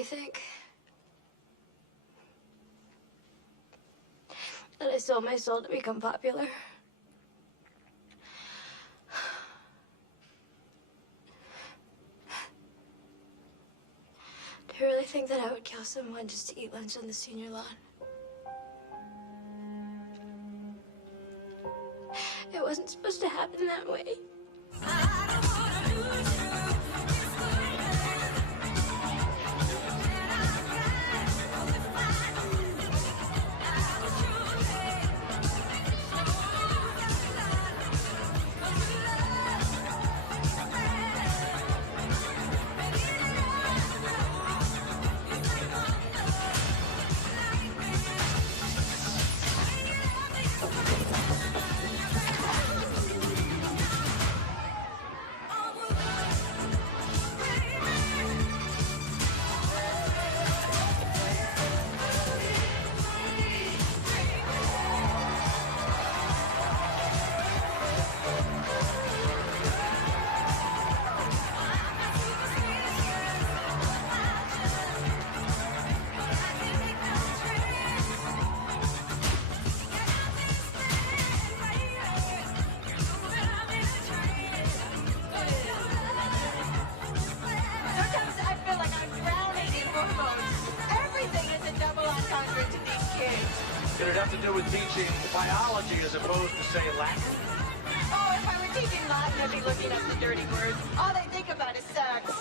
you think? That I sold my soul to become popular? Do you really think that I would kill someone just to eat lunch on the senior lawn? It wasn't supposed to happen that way. I don't wanna lose you. Did it have to do with teaching biology as opposed to, say, Latin? Oh, if I were teaching Latin, I'd be looking up the dirty words. All they think about is sex.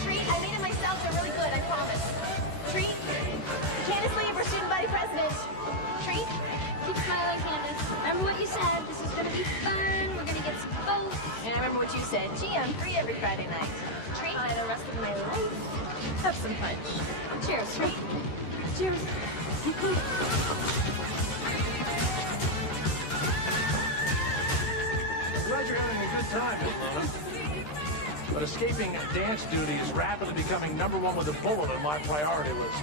Treat, I made it myself. They're really good, I promise. Treat, Candace Lee, we're student body president. Treat. Keep smiling, Candace. Remember what you said. This is gonna be fun. We're gonna get some votes. And I remember what you said. Gee, I'm free every Friday night. Treat. The rest of my life. Have some punch. Cheers, Treat. Cheers. Glad you're having a good time, Lois. But escaping dance duty is rapidly becoming #1 with a bullet on my priority list.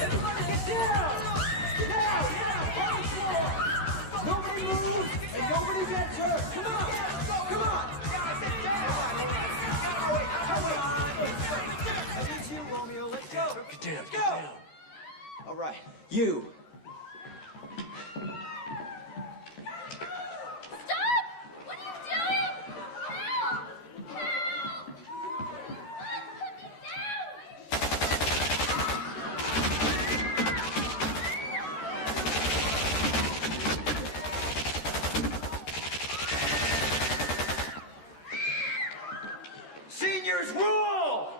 Everybody get down! Get down! On the floor! Nobody moves and nobody gets hurt! Come on! Come on! I need you, Romeo. Let's go! Get down, Let's get go! down. All right. You. Stop! What are you doing? Help! Help! Put me down! Seniors rule!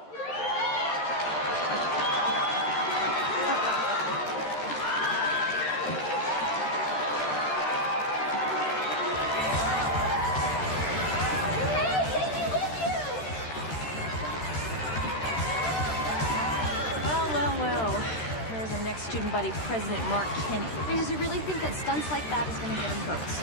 Well. There's our next student body president, Mark Kenny. Does you really think that stunts like that is going to get him votes?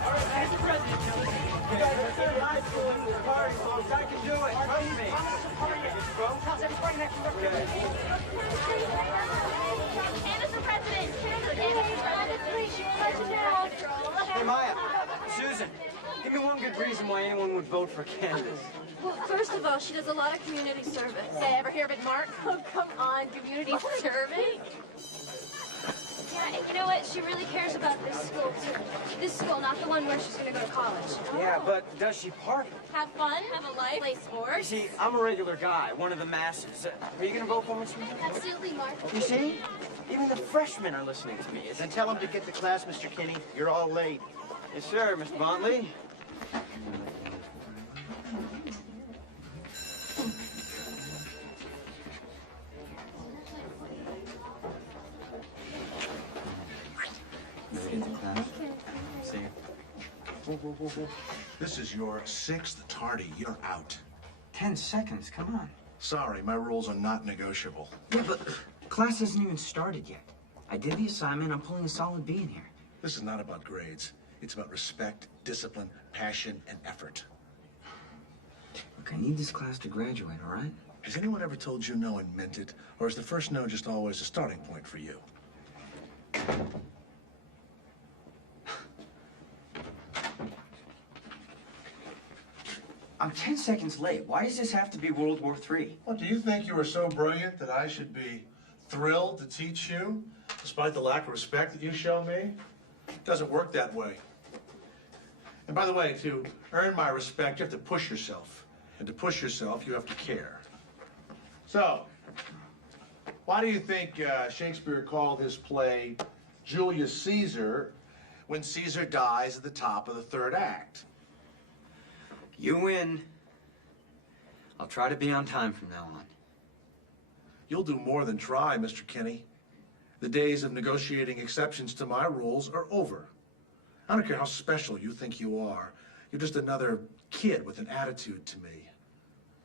All right, Mr. President. You guys are third high school into the party, folks. I can do it. Trust me. How's everybody next to Candace for president! Hey, Maya. Susan. Give me one good reason why anyone would vote for Candace. Well, first of all, she does a lot of community service. Hey, ever hear of it, Mark? Oh, come on, community service. Yeah, and you know what? She really cares about this school, too. This school, not the one where she's going to go to college. Yeah, but does she party? Have fun, have a life, play You sports. see, I'm a regular guy, one of the masses. Are you going to vote for me, Susan? Absolutely, Mark. You see? Even the freshmen are listening to me. Then tell him to get to class, Mr. Kinney. You're all late. Yes, sir, Mr. Bontley. See you. Whoa. This is your 6th tardy. You're out. 10 seconds, come on. Sorry, my rules are not negotiable. Yeah, but class hasn't even started yet. I did the assignment, I'm pulling a solid B in here. This is not about grades. It's about respect, discipline, passion, and effort. Look, I need this class to graduate, all right? Has anyone ever told you no and meant it? Or is the first no just always a starting point for you? I'm 10 seconds late. Why does this have to be World War III? Well, do you think you are so brilliant that I should be thrilled to teach you, despite the lack of respect that you show me? It doesn't work that way. And by the way, to earn my respect, you have to push yourself. And to push yourself, you have to care. So, why do you think Shakespeare called his play Julius Caesar when Caesar dies at the top of the third act? You win. I'll try to be on time from now on. You'll do more than try, Mr. Kinney. The days of negotiating exceptions to my rules are over. I don't care how special you think you are. You're just another kid with an attitude to me.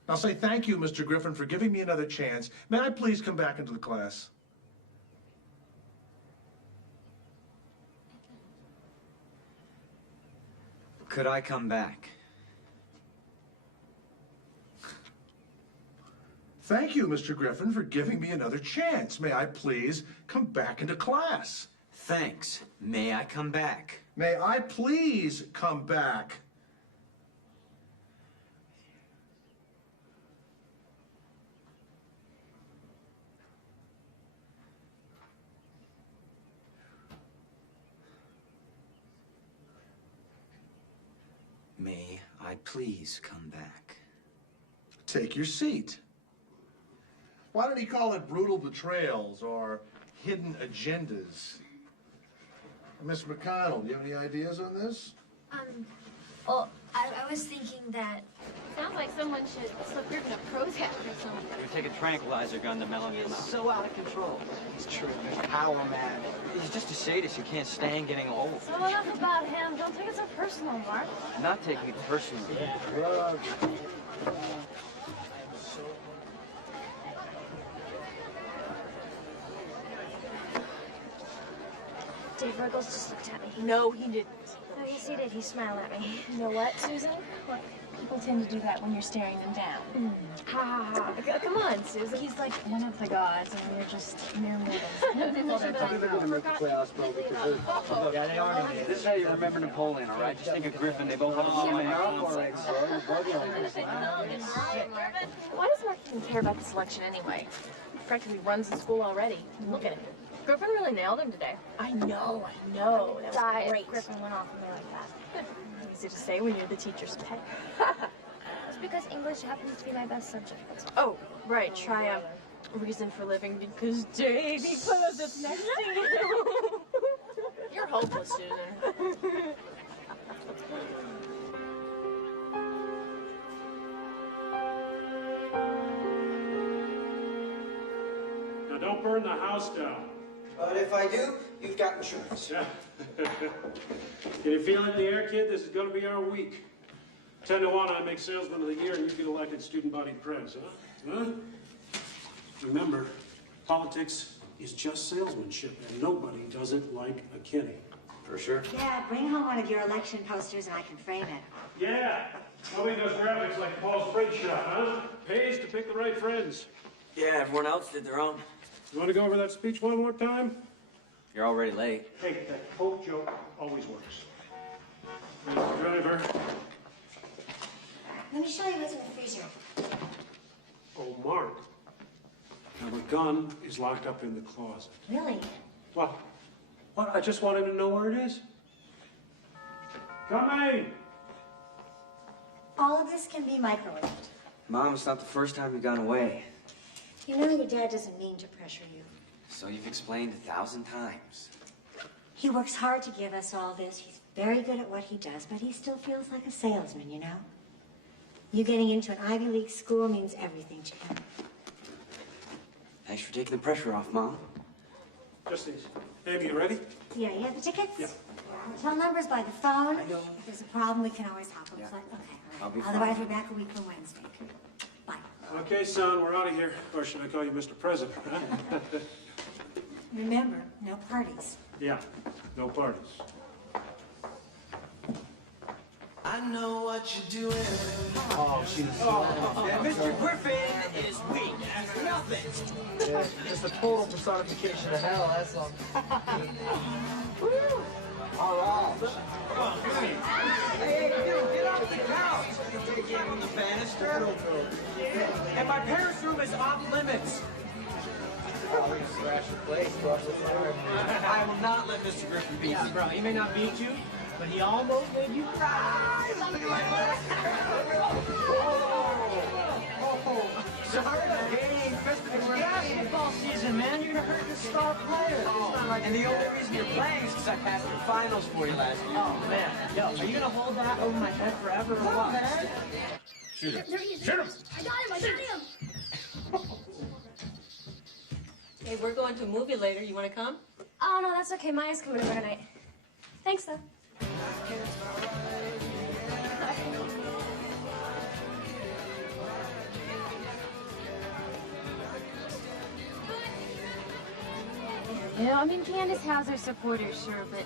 I'll say thank you, Mr. Griffin, for giving me another chance. May I please come back into the class? Could I come back? Thank you, Mr. Griffin, for giving me another chance. May I please come back into class? Thanks. May I come back? May I please come back? May I please come back? Take your seat. Why did he call it brutal betrayals or hidden agendas? Miss McConnell, do you have any ideas on this? Well, I was thinking that... Sounds like someone should slip Griffin a Prozac or something. You take a tranquilizer gun to mellow him out. So out of control. He's true. Power mad. He's just a sadist who can't stand getting old. So enough about him. Don't take it so personal, Mark. I'm not taking it personally. Dave Ruggles just looked at me. No, he didn't. Oh, yes, he did. He smiled at me. You know what, Susan? Look, people tend to do that when you're staring them down. Ha ha ha. Come on, Susan. He's like one of the gods, and we're just mere mortals. Yeah, they are. This is how you remember Napoleon, all right? Just think of Griffin. They both have a long conflict. Why does Mark even care about this election anyway? He practically runs the school already. Look at him. Griffin really nailed him today. I know. That was great. Griffin went off on me like that. Easy to say when you're the teacher's pet. It's because English happens to be my best subject. That's all. Oh, right. Try a reason for living because Davy posits next to you. You're hopeless, Susan. Now, don't burn the house down. But if I do, you've got insurance. Yeah. Can you feel it in the air, kid? This is going to be our week. 10 to 1, I make salesman of the year, and you get elected student body pres, huh? Remember, politics is just salesmanship, and nobody does it like a Kinney. For sure. Yeah, bring home one of your election posters and I can frame it. Yeah. Nobody does graphics like Paul's freight shop, huh? Pays to pick the right friends. Yeah, everyone else did their own. You want to go over that speech one more time? You're already late. Hey, that Coke joke always works. Mr. Driver. Let me show you what's in the freezer. Oh, Mark. Now, the gun is locked up in the closet. Really? Well, what? I just want him to know where it is. Coming! All of this can be microwaved. Mom, it's not the first time you've gone away. You know your dad doesn't mean to pressure you. So you've explained 1,000 times. He works hard to give us all this. He's very good at what he does, but he still feels like a salesman, you know? You getting into an Ivy League school means everything to him. Thanks for taking the pressure off, Mom. Just these. Baby, you ready? Yeah, you have the tickets? Yeah. Hotel numbers by the phone. I know. If there's a problem, we can always hop on the flight. Okay. I'll be Otherwise, fine. we're back a week from Wednesday. Bye. Okay, son, we're out of here. Or should I call you Mr. President, huh? Remember, no parties. Yeah, no parties. I know what you're doing. Oh, she was yeah, Mr. Griffin is weak. He's nothing. Yeah, just a total personification of hell, that's all. Woo! All right. Hey, dude, get off the couch. Take it on the banister. And my parents' room is off limits. Oh, you smashed the place, bro. I will not let Mr. Griffin beat me. Bro, he may not beat you, but he almost made you cry. Something like that. Sorry, game. Basketball season, man. You're gonna hurt your star player. And the only reason you're playing is because I passed the finals for you last year. Oh, man. Yo, are you gonna hold that over my head forever or what, man? Shoot him. There he is. Shoot him. I got him. Hey, we're going to a movie later. You want to come? Oh, no, that's okay. Maya's coming over tonight. Thanks, though. You know, I mean, Candace has her supporters, sure, but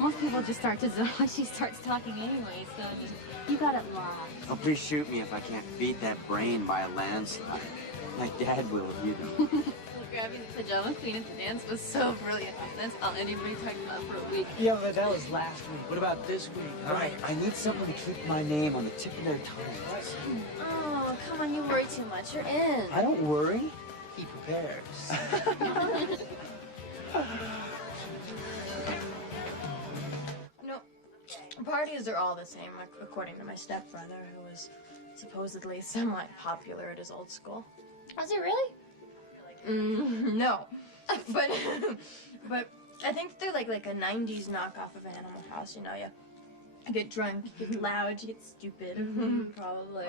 most people just start to zone when she starts talking anyway, so you got it locked. Oh, please shoot me if I can't beat that brain by a landslide. My dad will if you don't. Grabbing the pajama queen at the dance was so brilliant. That's all anybody talked about for a week. Yeah, but that was last week. What about this week? All right, I need someone to keep my name on the tip of their tongues. Oh, come on. You worry too much. You're in. I don't worry. He prepares. No, parties are all the same, according to my stepbrother, who was supposedly semi-popular at his old school. Was it really? No, but I think they're like a '90s knockoff of Animal House. You know, you get drunk, you get loud, you get stupid. Probably.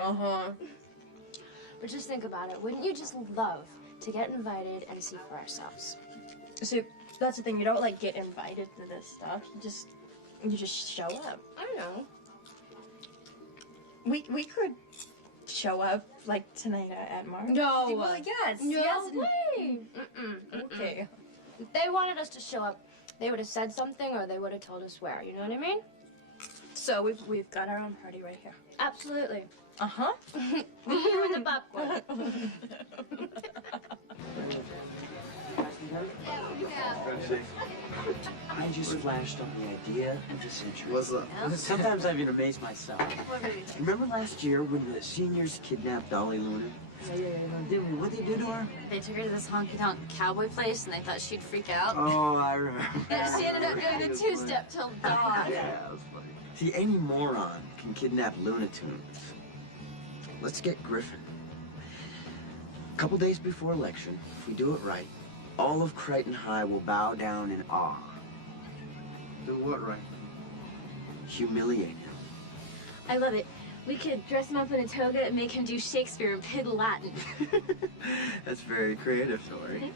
But just think about it. Wouldn't you just love to get invited and see for ourselves? See, that's the thing. You don't like get invited to this stuff. You just show up. I don't know. We could show up like tonight at Mark. No. Well, yes. No yes. way. Okay. If they wanted us to show up, they would have said something or they would have told us where. You know what I mean? So we've got our own party right here. Absolutely. Uh-huh. We're here with the popcorn. I just flashed on the idea of the century. What's up? Sometimes I even amaze myself. Remember last year when the seniors kidnapped Dolly Luna? What they do to her? They took her to this honky-tonk cowboy place and they thought she'd freak out. Oh, I remember. And she ended up doing the two-step till dawn. Yeah, that was funny. See, any moron can kidnap Looney Tunes. Let's get Griffin. A couple days before election, if we do it right, all of Crichton High will bow down in awe. Do what right? Humiliate him. I love it. We could dress him up in a toga and make him do Shakespeare in Pig Latin. That's very creative, Tori.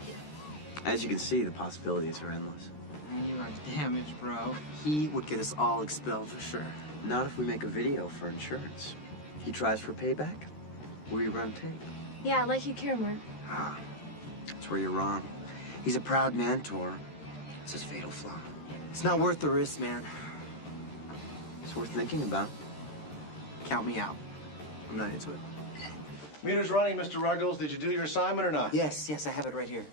As you can see, the possibilities are endless. You are damaged, bro. He would get us all expelled for sure. Not if we make a video for insurance. He tries for payback, we run tape. Yeah, I'd like you care more. Ah, that's where you're wrong. He's a proud man, Tor. It's his fatal flaw. It's not worth the risk, man. It's worth thinking about. Count me out. I'm not into it. Meter's running, Mr. Ruggles. Did you do your assignment or not? Yes, I have it right here.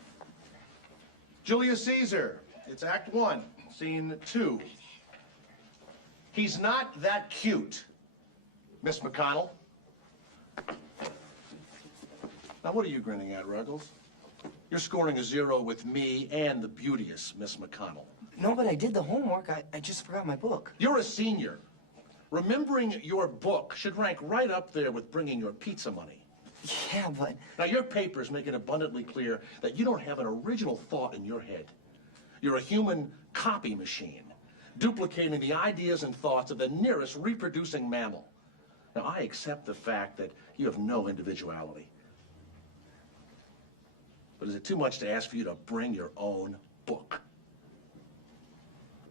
Julius Caesar. It's Act 1, Scene 2. He's not that cute, Miss McConnell. Now, what are you grinning at, Ruggles? You're scoring a 0 with me and the beauteous Miss McConnell. No, but I did the homework. I just forgot my book. You're a senior. Remembering your book should rank right up there with bringing your pizza money. Yeah, but... Now, your papers make it abundantly clear that you don't have an original thought in your head. You're a human copy machine, duplicating the ideas and thoughts of the nearest reproducing mammal. Now, I accept the fact that you have no individuality. But is it too much to ask for you to bring your own book?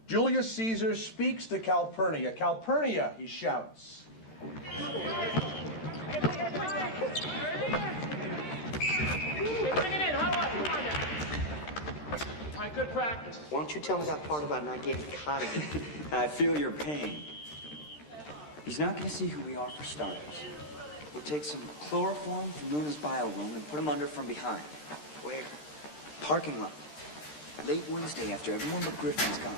Julius Caesar speaks to Calpurnia. Calpurnia, he shouts. Good practice. Why don't you tell me that part about not getting caught again? I feel your pain. He's not gonna see who we are for starters. We'll take some chloroform from Luna's bio room and put him under from behind. Where? Parking lot. Late Wednesday after everyone but Griffin's gone.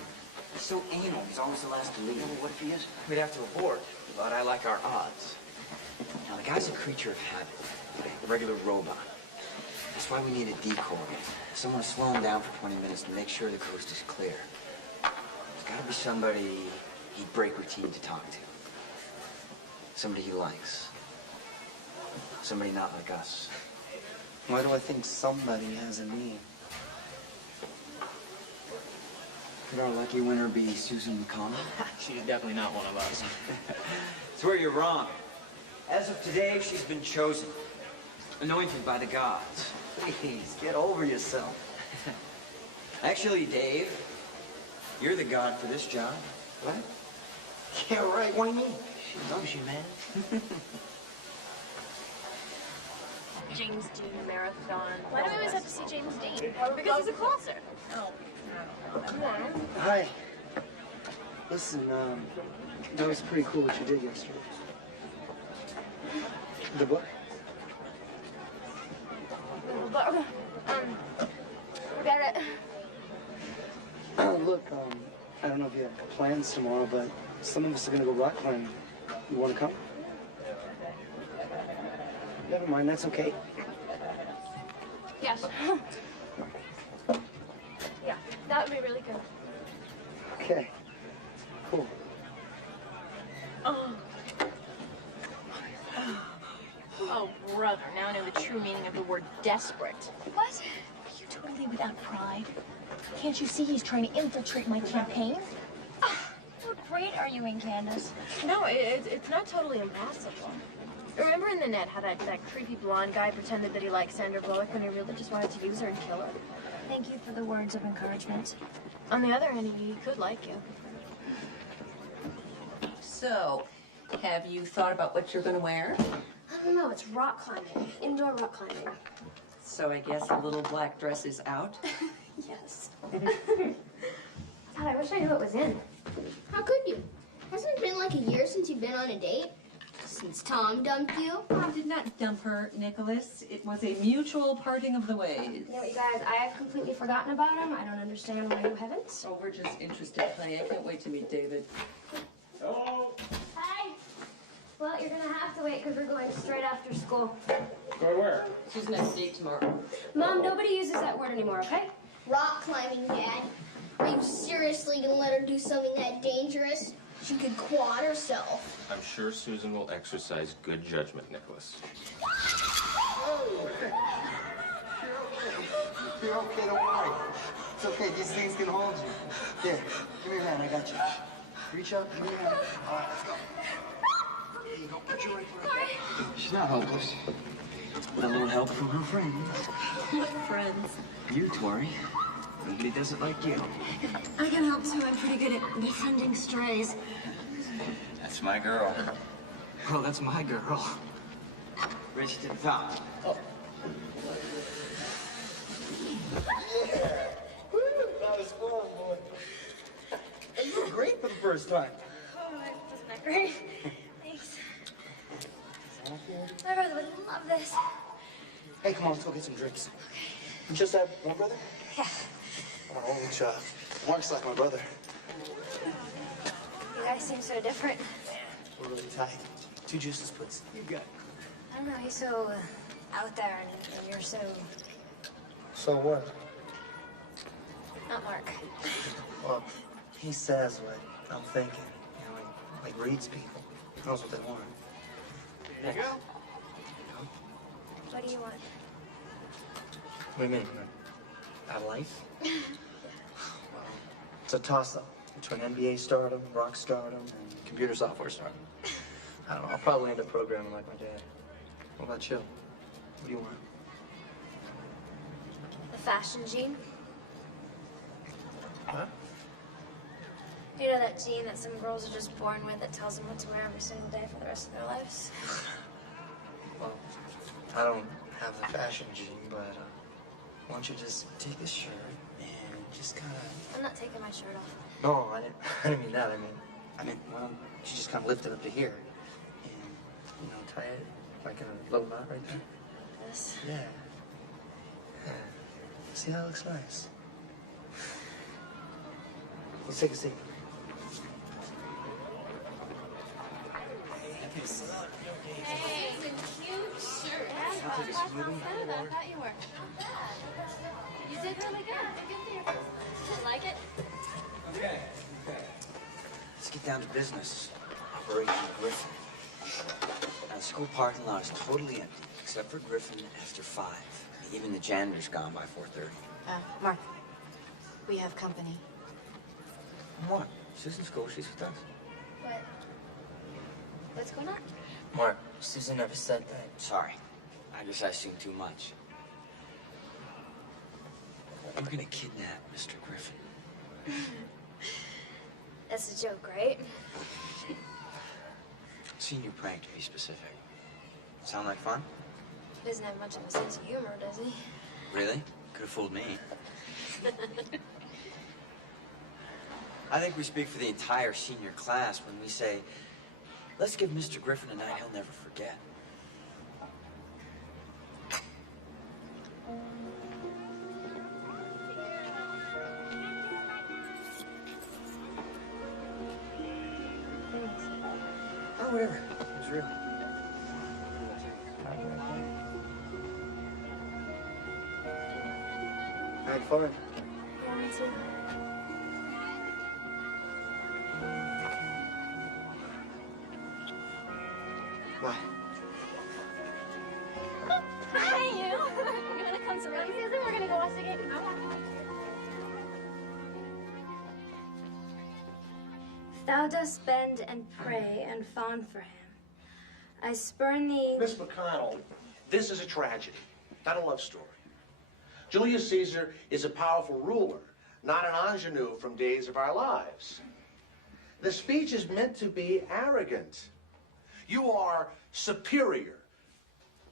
He's so anal, he's always the last to leave. Well, what if he is? We'd have to abort, but I like our odds. Now, the guy's a creature of habit, a regular robot. That's why we need a decoy. Someone to slow him down for 20 minutes and make sure the coast is clear. There's gotta be somebody he'd break routine to talk to. Somebody he likes. Somebody not like us. Why do I think somebody has a name? Could our lucky winner be Susan McConnell? She's definitely not one of us. It's where you're wrong. As of today, she's been chosen. Anointed by the gods. Please, get over yourself. Actually, Dave, you're the god for this job. What? Yeah, right. What do you mean? She loves you, man. James Dean Marathon. Why do I always have to see James Dean? Because he's a closer. Oh, come on. Hi. Listen, that was pretty cool what you did yesterday. The book? Forget it. Look, I don't know if you have plans tomorrow, but some of us are gonna go rock climbing. You wanna come? Never mind, that's okay. Yes. Yeah, that would be really good. Okay. Cool. Oh, brother, now I know the true meaning of the word desperate. What? Are you totally without pride? Can't you see he's trying to infiltrate my campaign? What grade are you in, Candace? No, it's not totally impossible. Remember in the net how that creepy blonde guy pretended that he liked Sandra Bullock when he really just wanted to use her and kill her? Thank you for the words of encouragement. On the other hand, he could like you. So, have you thought about what you're going to wear? I don't know, it's rock climbing. Indoor rock climbing. So I guess a little black dress is out? Yes. God, I wish I knew what was in. How could you? Hasn't it been like a year since you've been on a date? Since Tom dumped you? I did not dump her, Nicholas. It was a mutual parting of the ways. You know, you guys, I have completely forgotten about him. I don't understand why you haven't. Oh, we're just interested, honey. I can't wait to meet David. Hello? Hi. Well, you're gonna have to wait because we're going straight after school. Go where? Susan has a date tomorrow. Mom, nobody uses that word anymore, okay? Rock climbing, Dad. Are you seriously gonna let her do something that dangerous? She could quad herself. I'm sure Susan will exercise good judgment, Nicholas. Oh! You're okay, don't worry. It's okay, these things can hold you. Here, give me your hand, I got you. Reach up, give me your hand. All right, let's go. Here you go, put your right foot up. She's not hopeless. With a little help from her friends. What friends? You, Tori. Nobody does it like you. I can help too. I'm pretty good at befriending strays. That's my girl. Well, that's my girl. Reach to the top. Oh. Yeah! Woo! That was fun, boy. Hey, you were great for the first time. Oh, wasn't that great? Thanks. My brother would love this. Hey, come on, let's go get some drinks. Okay. You just have one brother? Yeah. I'm an only child. Mark's like my brother. You guys seem so different. We're really tight. Two juices, please. You got it. I don't know, he's so out there and you're so... So what? Not Mark. Well, he says what I'm thinking. You know, like reads people. Knows what they want. There you go. What do you want? Women. Our life? Well, it's a toss-up between NBA stardom, rock stardom, and computer software stardom. I don't know, I'll probably end up programming like my dad. What about you? What do you want? The fashion gene? What? You know that gene that some girls are just born with that tells them what to wear every single day for the rest of their lives? Well, I don't have the fashion gene, but why don't you just take this shirt and just kind of... I'm not taking my shirt off. No, I didn't mean that. I mean, I mean, well, she just kind of lifted up to here. And, you know, tie it like in a little knot right there. This. Yeah. Yeah. See how it looks nice? Let's take a seat. Hey, it's a cute shirt. Yeah, I'll take a smoothie. I thought you were. You did really good. Good there. Like it? Okay. Let's get down to business. Operation Griffin. Now, the school parking lot is totally empty, except for Griffin after 5. Even the janitor's gone by 4:30. Mark, we have company. What? She's in school. She's with us. What? What's going on? Mark, Susan never said that. Sorry. I guess I assumed too much. We're gonna kidnap Mr. Griffin. That's a joke, right? Senior prank, to be specific. Sound like fun? He doesn't have much of a sense of humor, does he? Really? Could have fooled me. I think we speak for the entire senior class when we say, let's give Mr. Griffin a night he'll never forget. Oh, whatever. It was real. I had fun. Yeah, me too. Why? Hi, you. You want to come to Rosie's and we're going to go watch the game? Thou dost bend and pray and fawn for him. I spurn thee. Miss McConnell, this is a tragedy, not a love story. Julius Caesar is a powerful ruler, not an ingenue from Days of Our Lives. The speech is meant to be arrogant. You are superior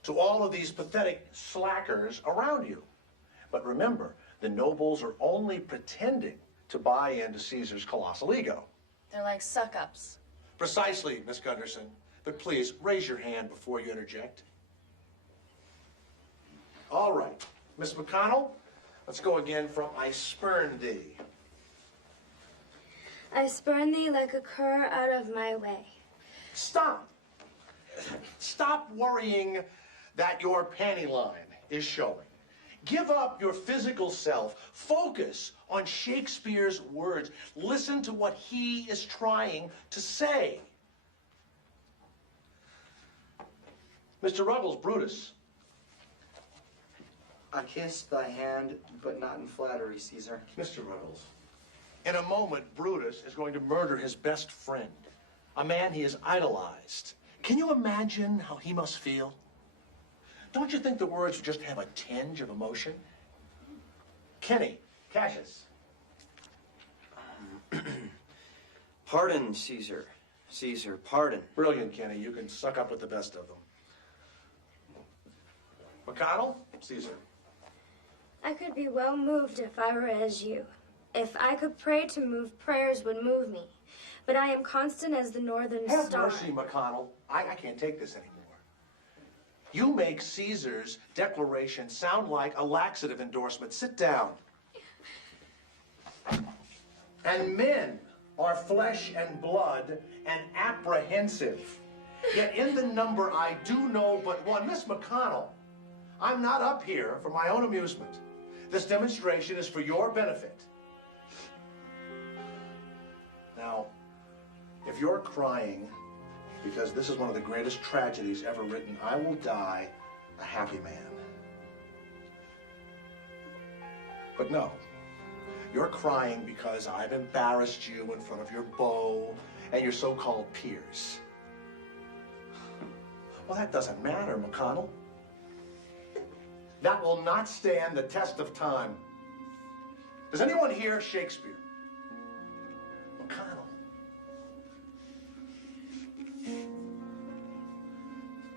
to all of these pathetic slackers around you. But remember, the nobles are only pretending to buy into Caesar's colossal ego. They're like suck-ups. Precisely, Miss Gunderson. But please, raise your hand before you interject. All right. Miss McConnell, let's go again from I spurn thee. I spurn thee like a cur out of my way. Stop. Stop worrying that your panty line is showing. Give up your physical self. Focus on Shakespeare's words. Listen to what he is trying to say. Mr. Ruggles, Brutus. I kissed thy hand, but not in flattery, Caesar. Mr. Ruggles, in a moment, Brutus is going to murder his best friend, a man he has idolized. Can you imagine how he must feel? Don't you think the words would just have a tinge of emotion? Kenny, Cassius. Pardon, Caesar. Caesar, pardon. Brilliant, Kenny. You can suck up with the best of them. McConnell, Caesar. I could be well moved if I were as you. If I could pray to move, prayers would move me. But I am constant as the northern Have star. mercy, McConnell. I can't take this anymore. You make Caesar's declaration sound like a laxative endorsement. Sit down. And men are flesh and blood and apprehensive. Yet in the number I do know but one. Miss McConnell, I'm not up here for my own amusement. This demonstration is for your benefit. Now, if you're crying because this is one of the greatest tragedies ever written, I will die a happy man. But no, you're crying because I've embarrassed you in front of your beau and your so-called peers. Well, that doesn't matter, McConnell. That will not stand the test of time. Does anyone hear Shakespeare? McConnell.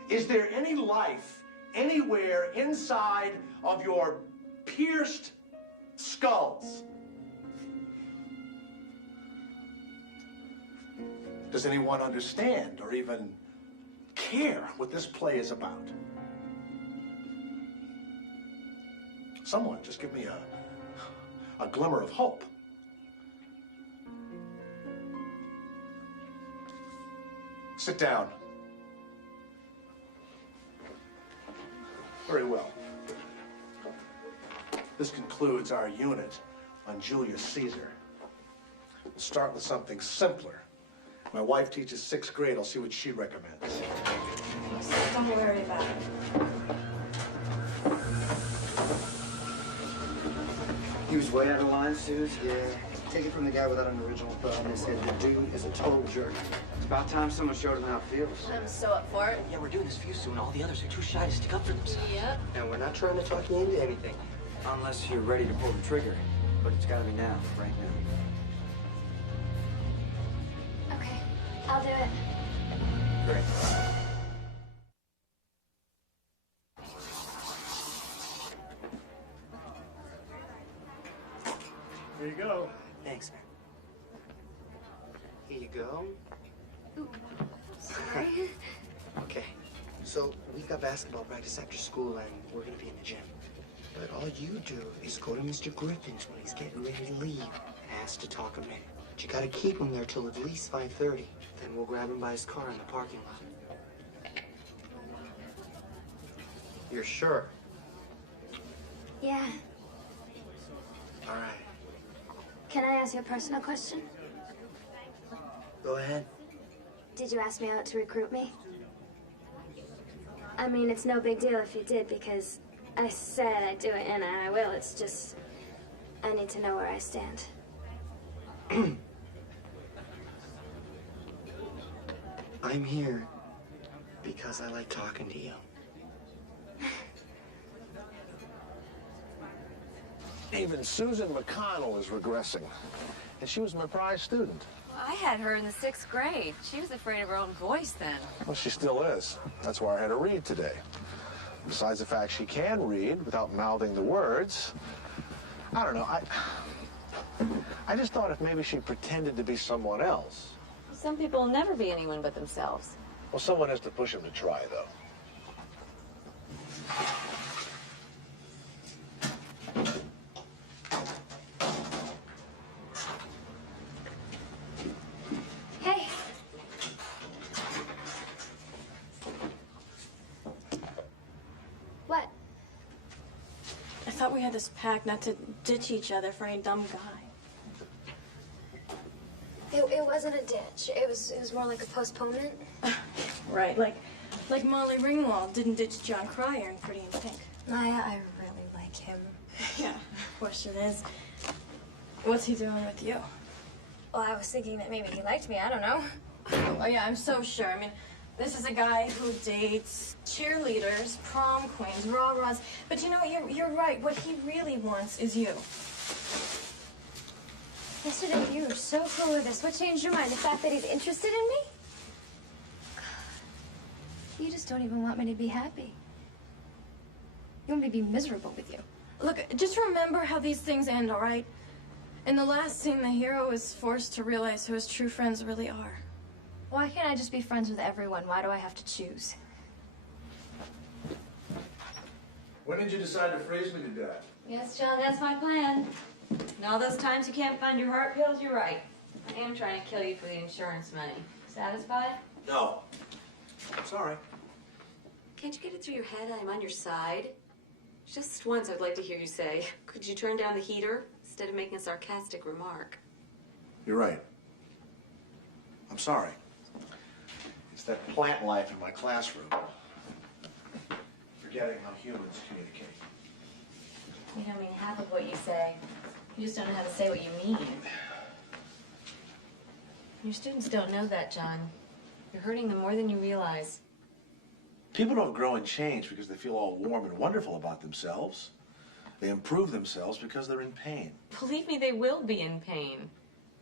Is there any life anywhere inside of your pierced skulls? Does anyone understand or even care what this play is about? Someone just give me a glimmer of hope. Sit down. Very well. This concludes our unit on Julius Caesar. We'll start with something simpler. My wife teaches 6th grade. I'll see what she recommends. Don't worry about it. He was way out of line, Suze. Yeah. Take it from the guy without an original thought. They said the dude is a total jerk. It's about time someone showed him how it feels. I'm so up for it. Yeah, we're doing this for you, Sue, and all the others are too shy to stick up for themselves. Yep. And we're not trying to talk you into anything. Unless you're ready to pull the trigger. But it's gotta be now, right now. Okay, I'll do it. Great. Here you go. Thanks, man. Here you go. Ooh, sorry. Okay. So we've got basketball practice after school, and we're gonna be in the gym. But all you do is go to Mr. Griffin's when he's getting ready to leave and ask to talk a minute. But you gotta keep him there till at least 5:30. Then we'll grab him by his car in the parking lot. You're sure? Yeah. All right. Can I ask you a personal question? Go ahead. Did you ask me out to recruit me? I mean, it's no big deal if you did, because I said I'd do it, and I will. It's just, I need to know where I stand. I'm here because I like talking to you. Even Susan McConnell is regressing. And she was my prize student. I had her in the 6th grade. She was afraid of her own voice then. Well, she still is. That's why I had her read today. Besides the fact she can read without mouthing the words, I don't know, I just thought if maybe she pretended to be someone else. Some people will never be anyone but themselves. Well, someone has to push them to try, though. Hey. What? I thought we had this pact not to ditch each other for any dumb guy. It wasn't a ditch. It was more like a postponement. Right, like Molly Ringwald didn't ditch John Cryer in Pretty in Pink. I really like him. Yeah, of course it is. What's he doing with you? Well, I was thinking that maybe he liked me. I don't know. Oh yeah, I'm so sure. I mean, this is a guy who dates cheerleaders, prom queens, rah-rahs. But you know what? You're right. What he really wants is you. Yesterday you were so cool with this. What changed your mind? The fact that he's interested in me? You just don't even want me to be happy. You want me to be miserable with you. Look, just remember how these things end, all right? In the last scene, the hero is forced to realize who his true friends really are. Why can't I just be friends with everyone? Why do I have to choose? When did you decide to freeze me to death? Yes, John, that's my plan. And all those times you can't find your heart pills, you're right. I am trying to kill you for the insurance money. Satisfied? No. Sorry. Can't you get it through your head I'm on your side? Just once I'd like to hear you say, could you turn down the heater instead of making a sarcastic remark? You're right. I'm sorry. It's that plant life in my classroom. Forgetting how humans communicate. You don't mean half of what you say. You just don't know how to say what you mean. Your students don't know that, John. You're hurting them more than you realize. People don't grow and change because they feel all warm and wonderful about themselves. They improve themselves because they're in pain. Believe me, they will be in pain.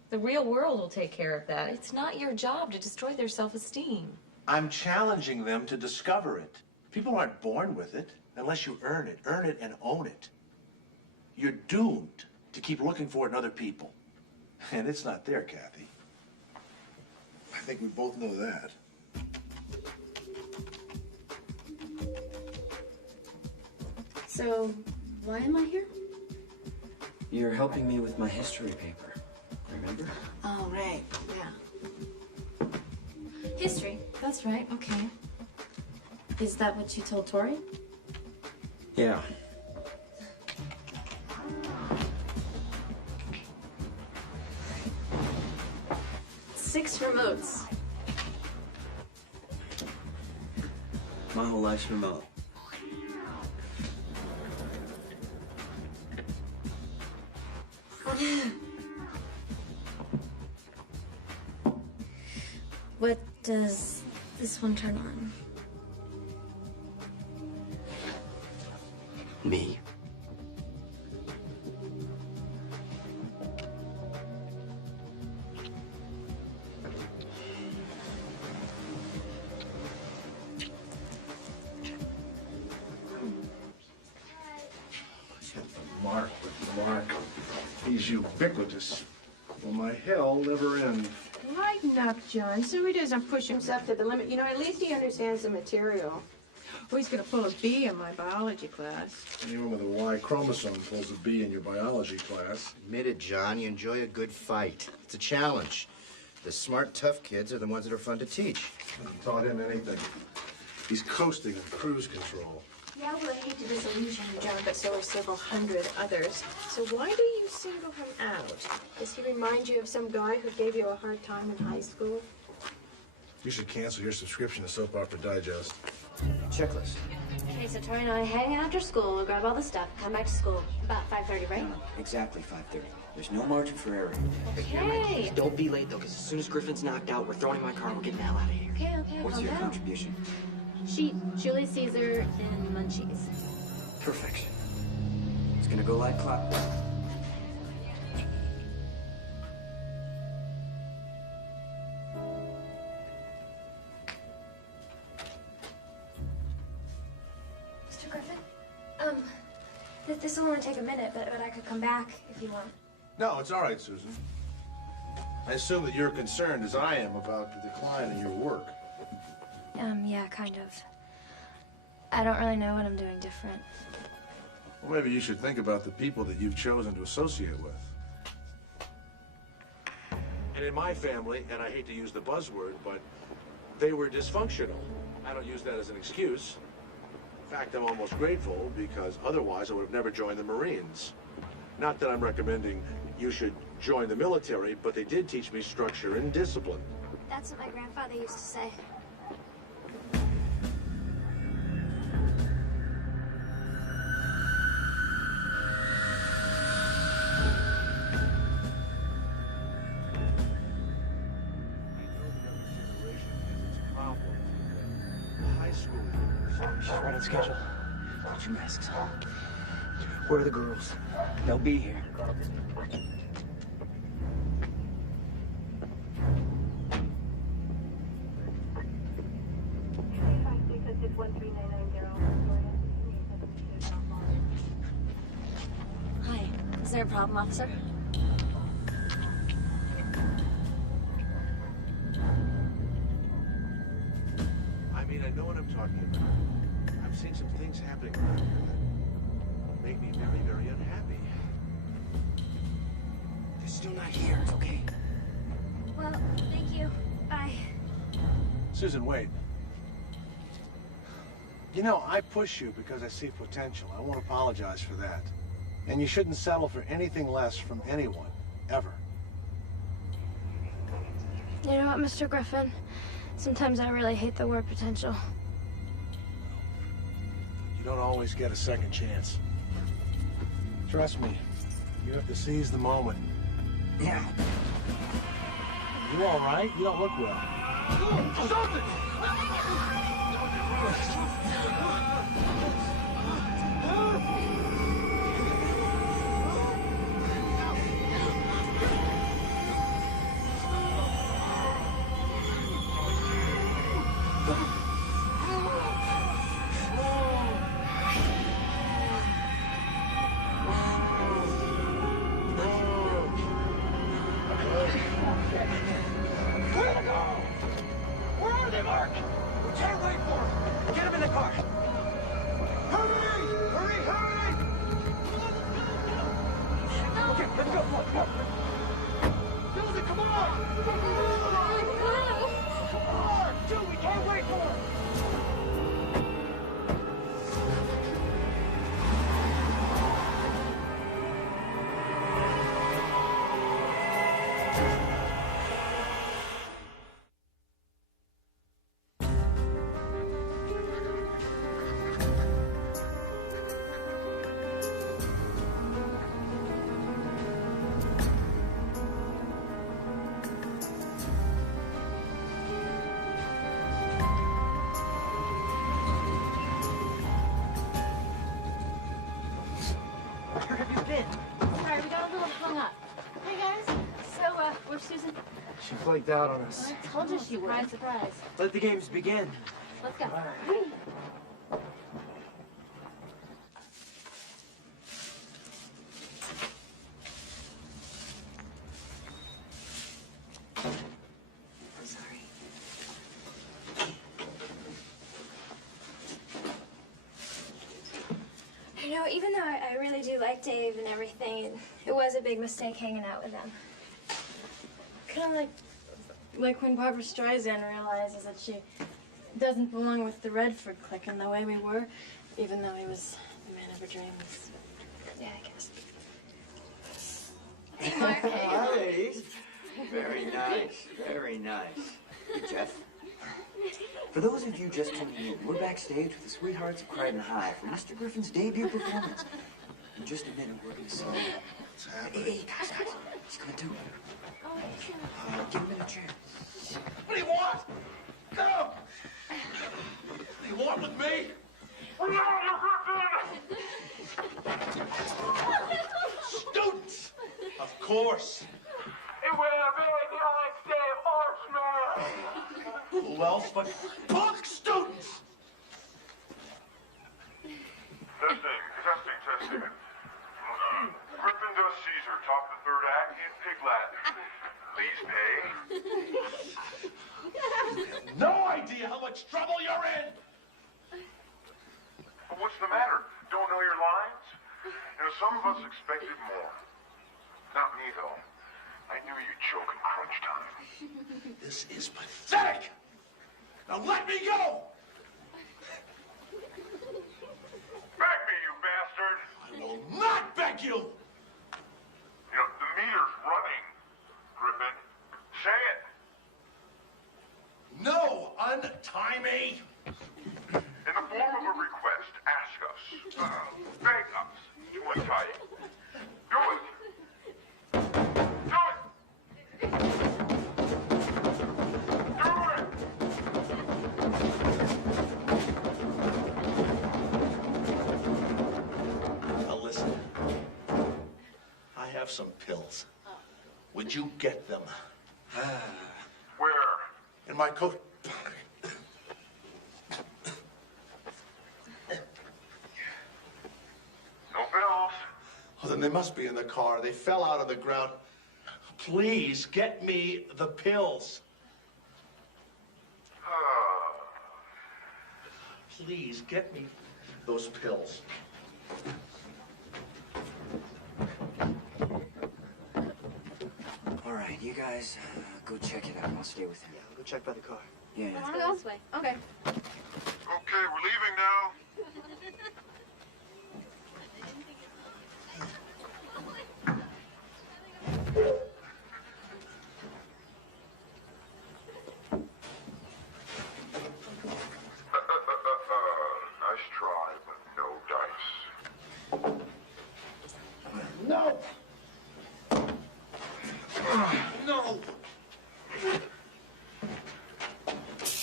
The real world will take care of that. It's not your job to destroy their self-esteem. I'm challenging them to discover it. People aren't born with it unless you earn it and own it. You're doomed to keep looking for it in other people. And it's not there, Kathy. think we both know that. So, why am I here? You're helping me with my history paper. Remember? Oh, right. Yeah. History. That's right. Okay. Is that what you told Tori? Yeah. Six remotes. My whole life's remote. What does this one turn on? Me. Mark with Mark. He's ubiquitous. Will my hell never end? Lighten up, John, so he doesn't push himself to the limit. You know, at least he understands the material. Oh, he's gonna pull a B in my biology class. Anyone with a Y chromosome pulls a B in your biology class. Admit it, John. You enjoy a good fight. It's a challenge. The smart, tough kids are the ones that are fun to teach. I haven't taught him anything. He's coasting in cruise control. Yeah, well, I hate to disillusion you, John, but so are several hundred others. So why do you single him out? Does he remind you of some guy who gave you a hard time in high school? You should cancel your subscription to Soap Opera Digest. Checklist. Okay, so Tori and I hang out after school, we'll grab all the stuff, come back to school. About 5:30, right? Exactly 5:30. There's no margin for error. Okay. Don't be late, though, because as soon as Griffin's knocked out, we're throwing in my car and we're getting the hell out of here. Okay, okay, What's calm your down. contribution? Sheet, Julius Caesar, and munchies. Perfect. It's gonna go like clockwork. Mr. Griffin, this will only take a minute, but I could come back if you want. No, it's all right, Susan. I assume that you're concerned, as I am, about the decline in your work. Yeah, kind of. I don't really know what I'm doing different. Well, maybe you should think about the people that you've chosen to associate with. And in my family, and I hate to use the buzzword, but they were dysfunctional. I don't use that as an excuse. In fact, I'm almost grateful, because otherwise I would have never joined the Marines. Not that I'm recommending you should join the military, but they did teach me structure and discipline. That's what my grandfather used to say. She's right on schedule. Put your masks on. Where are the girls? They'll be here. Hi, is there a problem, officer? I mean, I know what I'm talking about. I've seen some things happening around here that make me very, very unhappy. They're still not here. It's okay. Well, thank you. Bye. Susan, wait. You know, I push you because I see potential. I won't apologize for that. And you shouldn't settle for anything less from anyone, ever. You know what, Mr. Griffin? Sometimes I really hate the word potential. You don't always get a second chance. Trust me, you have to seize the moment. Yeah. You all right? You don't look well. Stop it! Go, boy, go. Susan, come on! Come on! Dude, we can't wait for her! Where have you been? Sorry, we got a little hung up. Hey guys, so where's Susan? She flaked out on us. I told you she would. Surprise, surprise. Let the games begin. Let's go. I'm sorry. You know, even though I really do like Dave and everything, it was a big mistake hanging out with them. Kind of like when Barbara Streisand realizes that she doesn't belong with the Redford clique in the way we were, even though he was the man of her dreams. Yeah, I guess. Hi, ladies. Very nice, very nice. Hey, Jeff. For those of you just tuning in, we're backstage with the Sweethearts of Crichton High for Mr. Griffin's debut performance. In just a minute, we're going to see. What's happening? Hey, guys, he's coming too. Give him a chair. What do you want? Come! What do you want with me? Students! Of course. It was a very nice day, horseman. Who else but punk students? Testing. Griffin does Caesar, top of the third act in Pig Latin. Please pay. You have no idea how much trouble you're in! But what's the matter? Don't know your lines? You know, some of us expected more. Not me, though. I knew you'd choke in crunch time. This is pathetic! Now let me go! Beg me, you bastard! I will not beg you! You know, the meter's running, Griffin. Say it. No, untie me! In the form of a request, ask us. Beg us to untie you. Do it. Do it! Now listen. I have some pills. Would you get them? Where? In my coat. No bills. Oh, then they must be in the car. They fell out of the ground. Please get me the pills. Please get me those pills. All right, you guys go check it out. I'll stay with him. Yeah, I'll go check by the car. Yeah. Let's go this way. Okay. Okay, we're leaving now. Nice try, but no dice. No! No!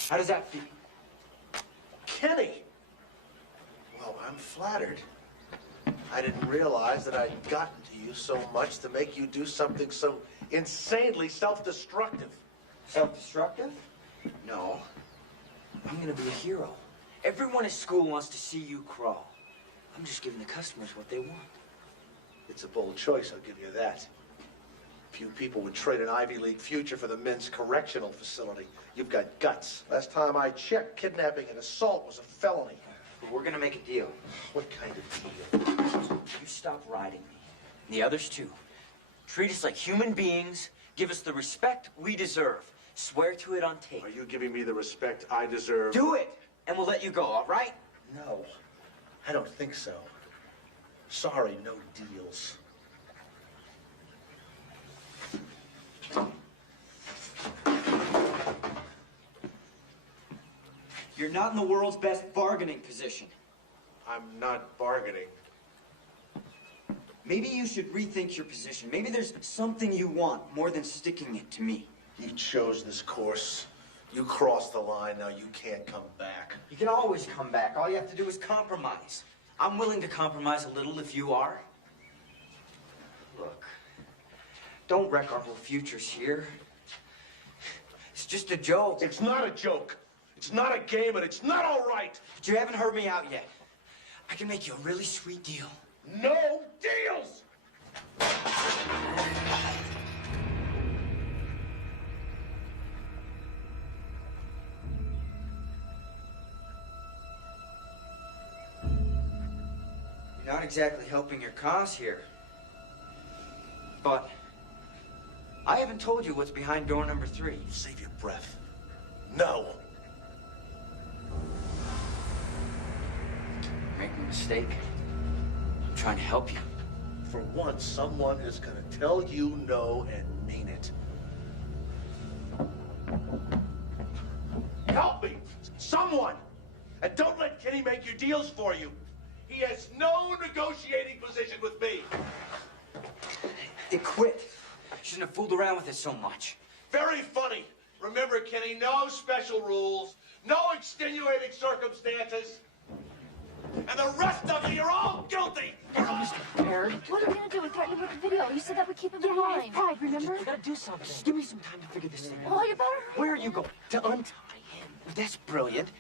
How does that feel? Kenny! Well, I'm flattered. I didn't realize that I'd gotten to you so much to make you do something so insanely self-destructive. Self-destructive? No. I'm gonna be a hero. Everyone at school wants to see you crawl. I'm just giving the customers what they want. It's a bold choice, I'll give you that. Few people would trade an Ivy League future for the men's correctional facility. You've got guts. Last time I checked, kidnapping and assault was a felony. But we're gonna make a deal. What kind of deal? You stop riding me. And the others too. Treat us like human beings. Give us the respect we deserve. Swear to it on tape. Are you giving me the respect I deserve? Do it, and we'll let you go, all right? No, I don't think so. Sorry, no deals. You're not in the world's best bargaining position. I'm not bargaining. Maybe you should rethink your position. Maybe there's something you want more than sticking it to me. You chose this course. You crossed the line, now you can't come back. You can always come back. All you have to do is compromise. I'm willing to compromise a little if you are. Look, don't wreck our whole futures here. It's just a joke. It's not a joke. It's not a game, and it's not all right. But you haven't heard me out yet. I can make you a really sweet deal. No deals! You're not exactly helping your cause here. But I haven't told you what's behind door number 3. Save your breath. No. Make a mistake. I'm trying to help you. For once, someone is gonna tell you no and mean it. Help me! Someone! And don't let Kenny make your deals for you. He has no negotiating position with me. Then quit. Shouldn't have fooled around with it so much. Very funny. Remember, Kenny, no special rules, no extenuating circumstances. And the rest of you, you're all guilty! What are we gonna do? We threatened with the video. You said that would keep him behind. Pride, remember? We gotta do something. Just give me some time to figure this thing out. Oh, you better. Where are you going? To untie him. That's brilliant.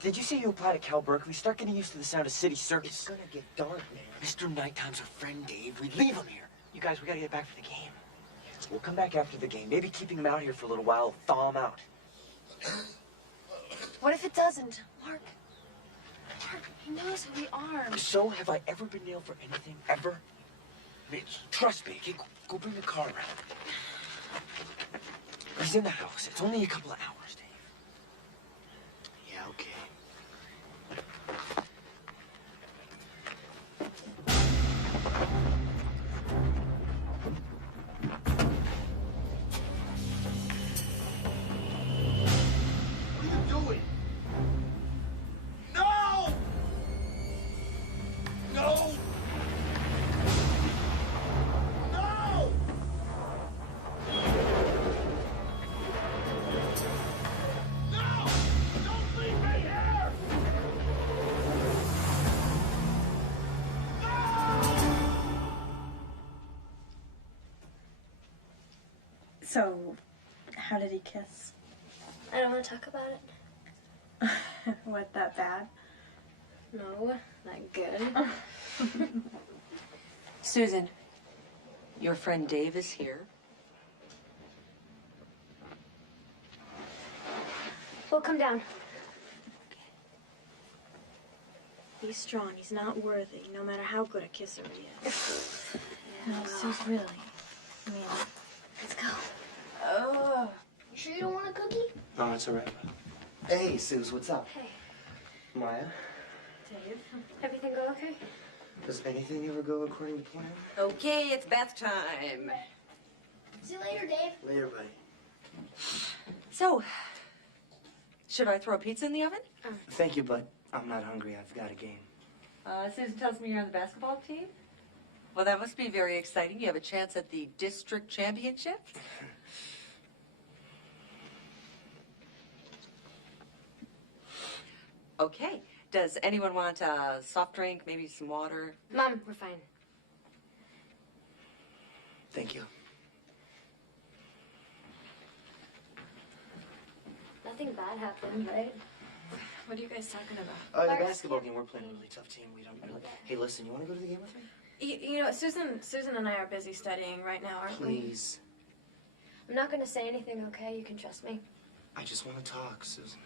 Did you say you applied at Cal Berkeley? Start getting used to the sound of city circus. It's gonna get dark, man. Mr. Nighttime's our friend Dave. We leave him here. You guys, we gotta get back for the game. We'll come back after the game. Maybe keeping him out here for a little while will thaw him out. What if it doesn't? Mark, he knows who we are. So have I ever been nailed for anything? Ever? I mean, trust me. Okay, go bring the car around. He's in the house. It's only a couple of hours, Dave. Yeah, okay. What are you doing? No! No! No! No! Don't leave me here! So, how did he kiss? I don't want to talk about it. What, that bad? No, not good. Susan, your friend Dave is here. We'll come down. Be strong. He's not worthy, no matter how good a kisser he is. No, Sus, really. I mean, Let's go. oh. You sure you don't want a cookie? No, it's all right. Hey, Suze, what's up? Hey, Maya, Dave. Everything go okay? does anything ever go according to plan? Okay, it's bath time. See you later, Dave. Later, buddy. So, should I throw a pizza in the oven? Thank you, but I'm not hungry. I've got a game. Susan tells me you're on the basketball team? Well, that must be very exciting. You have a chance at the district championship? Okay. Does anyone want a soft drink, maybe some water? Mom, we're fine. Thank you. Nothing bad happened, right? What are you guys talking about? The basketball game, we're playing a really tough team. We don't really... Hey, listen, you want to go to the game with me? You know, Susan and I are busy studying right now, aren't we? Please. I'm not going to say anything, okay? You can trust me. I just want to talk, Susan.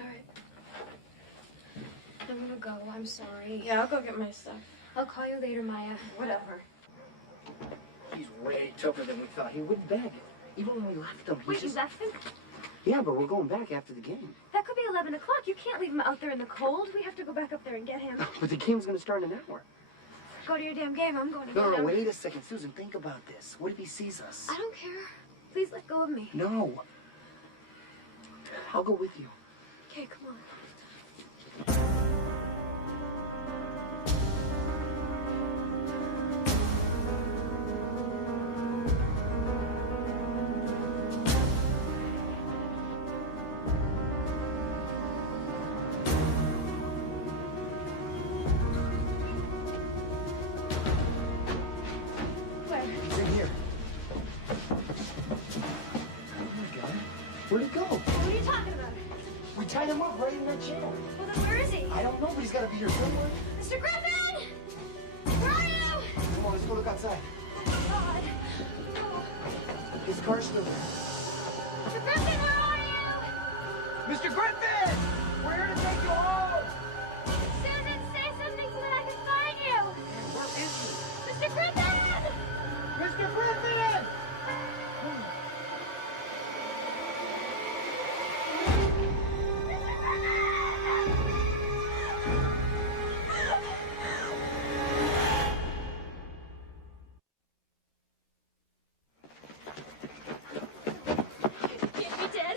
All right. I'm going to go. I'm sorry. Yeah, I'll go get my stuff. I'll call you later, Maya. Whatever. He's way tougher than we thought. He wouldn't beg. Even when we left him, Wait, you left him? Yeah, but we're going back after the game. That could be 11 o'clock. You can't leave him out there in the cold. We have to go back up there and get him. But the game's gonna start in an hour. Go to your damn game. I'm going to No, get no, him. wait a second. Susan, think about this. What if he sees us? I don't care. Please let go of me. No. I'll go with you. Okay, come on. He's in here. Where'd he go? What are you talking about? We tied him up right in that chair. Well, then where is he? I don't know, but he's got to be here somewhere. Mr. Griffin! Where are you? Come on, let's go look outside. Oh, God. His car's still there. Mr. Griffin, where are you? Mr. Griffin! We're here to take you home! Susan, say something so that I can find you. Where is he? Mr. Griffin! Mr. Griffin! He can't be dead.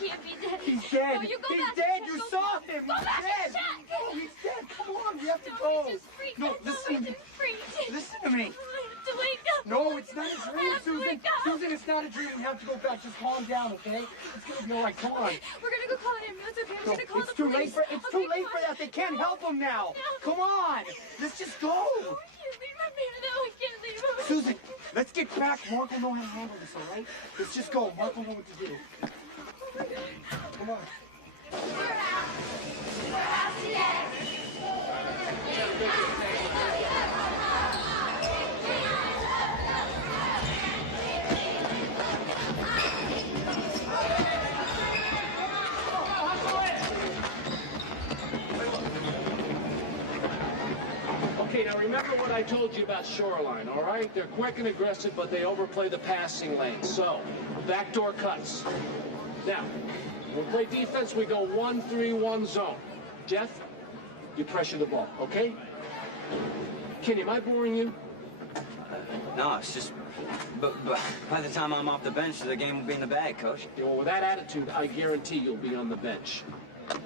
He can't be dead. He's dead! No, you go He's back. dead! and You check. saw him! Go He's back dead! and check. No, he's dead! Come on, we have to No, go! he's just freaked. No, That's all. listen. He's just freaked. Listen to me! I have to wake up. No, it's not a I dream, have to Susan! wake up. Susan, it's not a dream. We have to go back. Just calm down, okay? It's gonna be all right. Come on. We're gonna go call an ambulance, okay? I'm No, gonna call it's the too police. late for it's too late for that. They can't help him now. Come on, let's just go. No, I can't leave him here. No, I can't leave him. Susan, let's get back. Mark will know how to handle this, all right? Let's just go. Mark will know what to do. Come on. Okay, now remember what I told you about Shoreline, all right? They're quick and aggressive, but they overplay the passing lane. So, backdoor cuts. Now, when we play defense, we go 1-3-1 zone. Jeff, you pressure the ball, okay? Kenny, am I boring you? No, it's just... But by the time I'm off the bench, the game will be in the bag, Coach. Yeah, well, with that attitude, I guarantee you'll be on the bench. What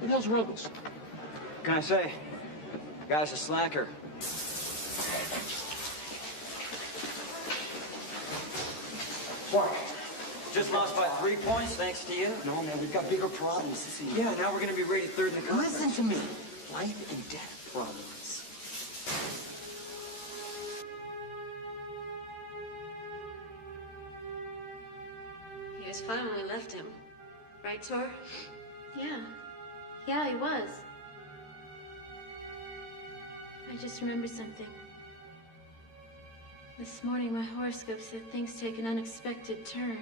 the hell's Ruggles? What can I say? Guy's a slacker. What? Just lost by 3 points, thanks to you. No, man, we've got bigger problems. Yeah, now we're gonna be rated third in the conference. Listen to me. Life and death problems. He was fine when I left him. Right, Tor? Yeah. Yeah, he was. I just remembered something. This morning, my horoscope said things take an unexpected turn.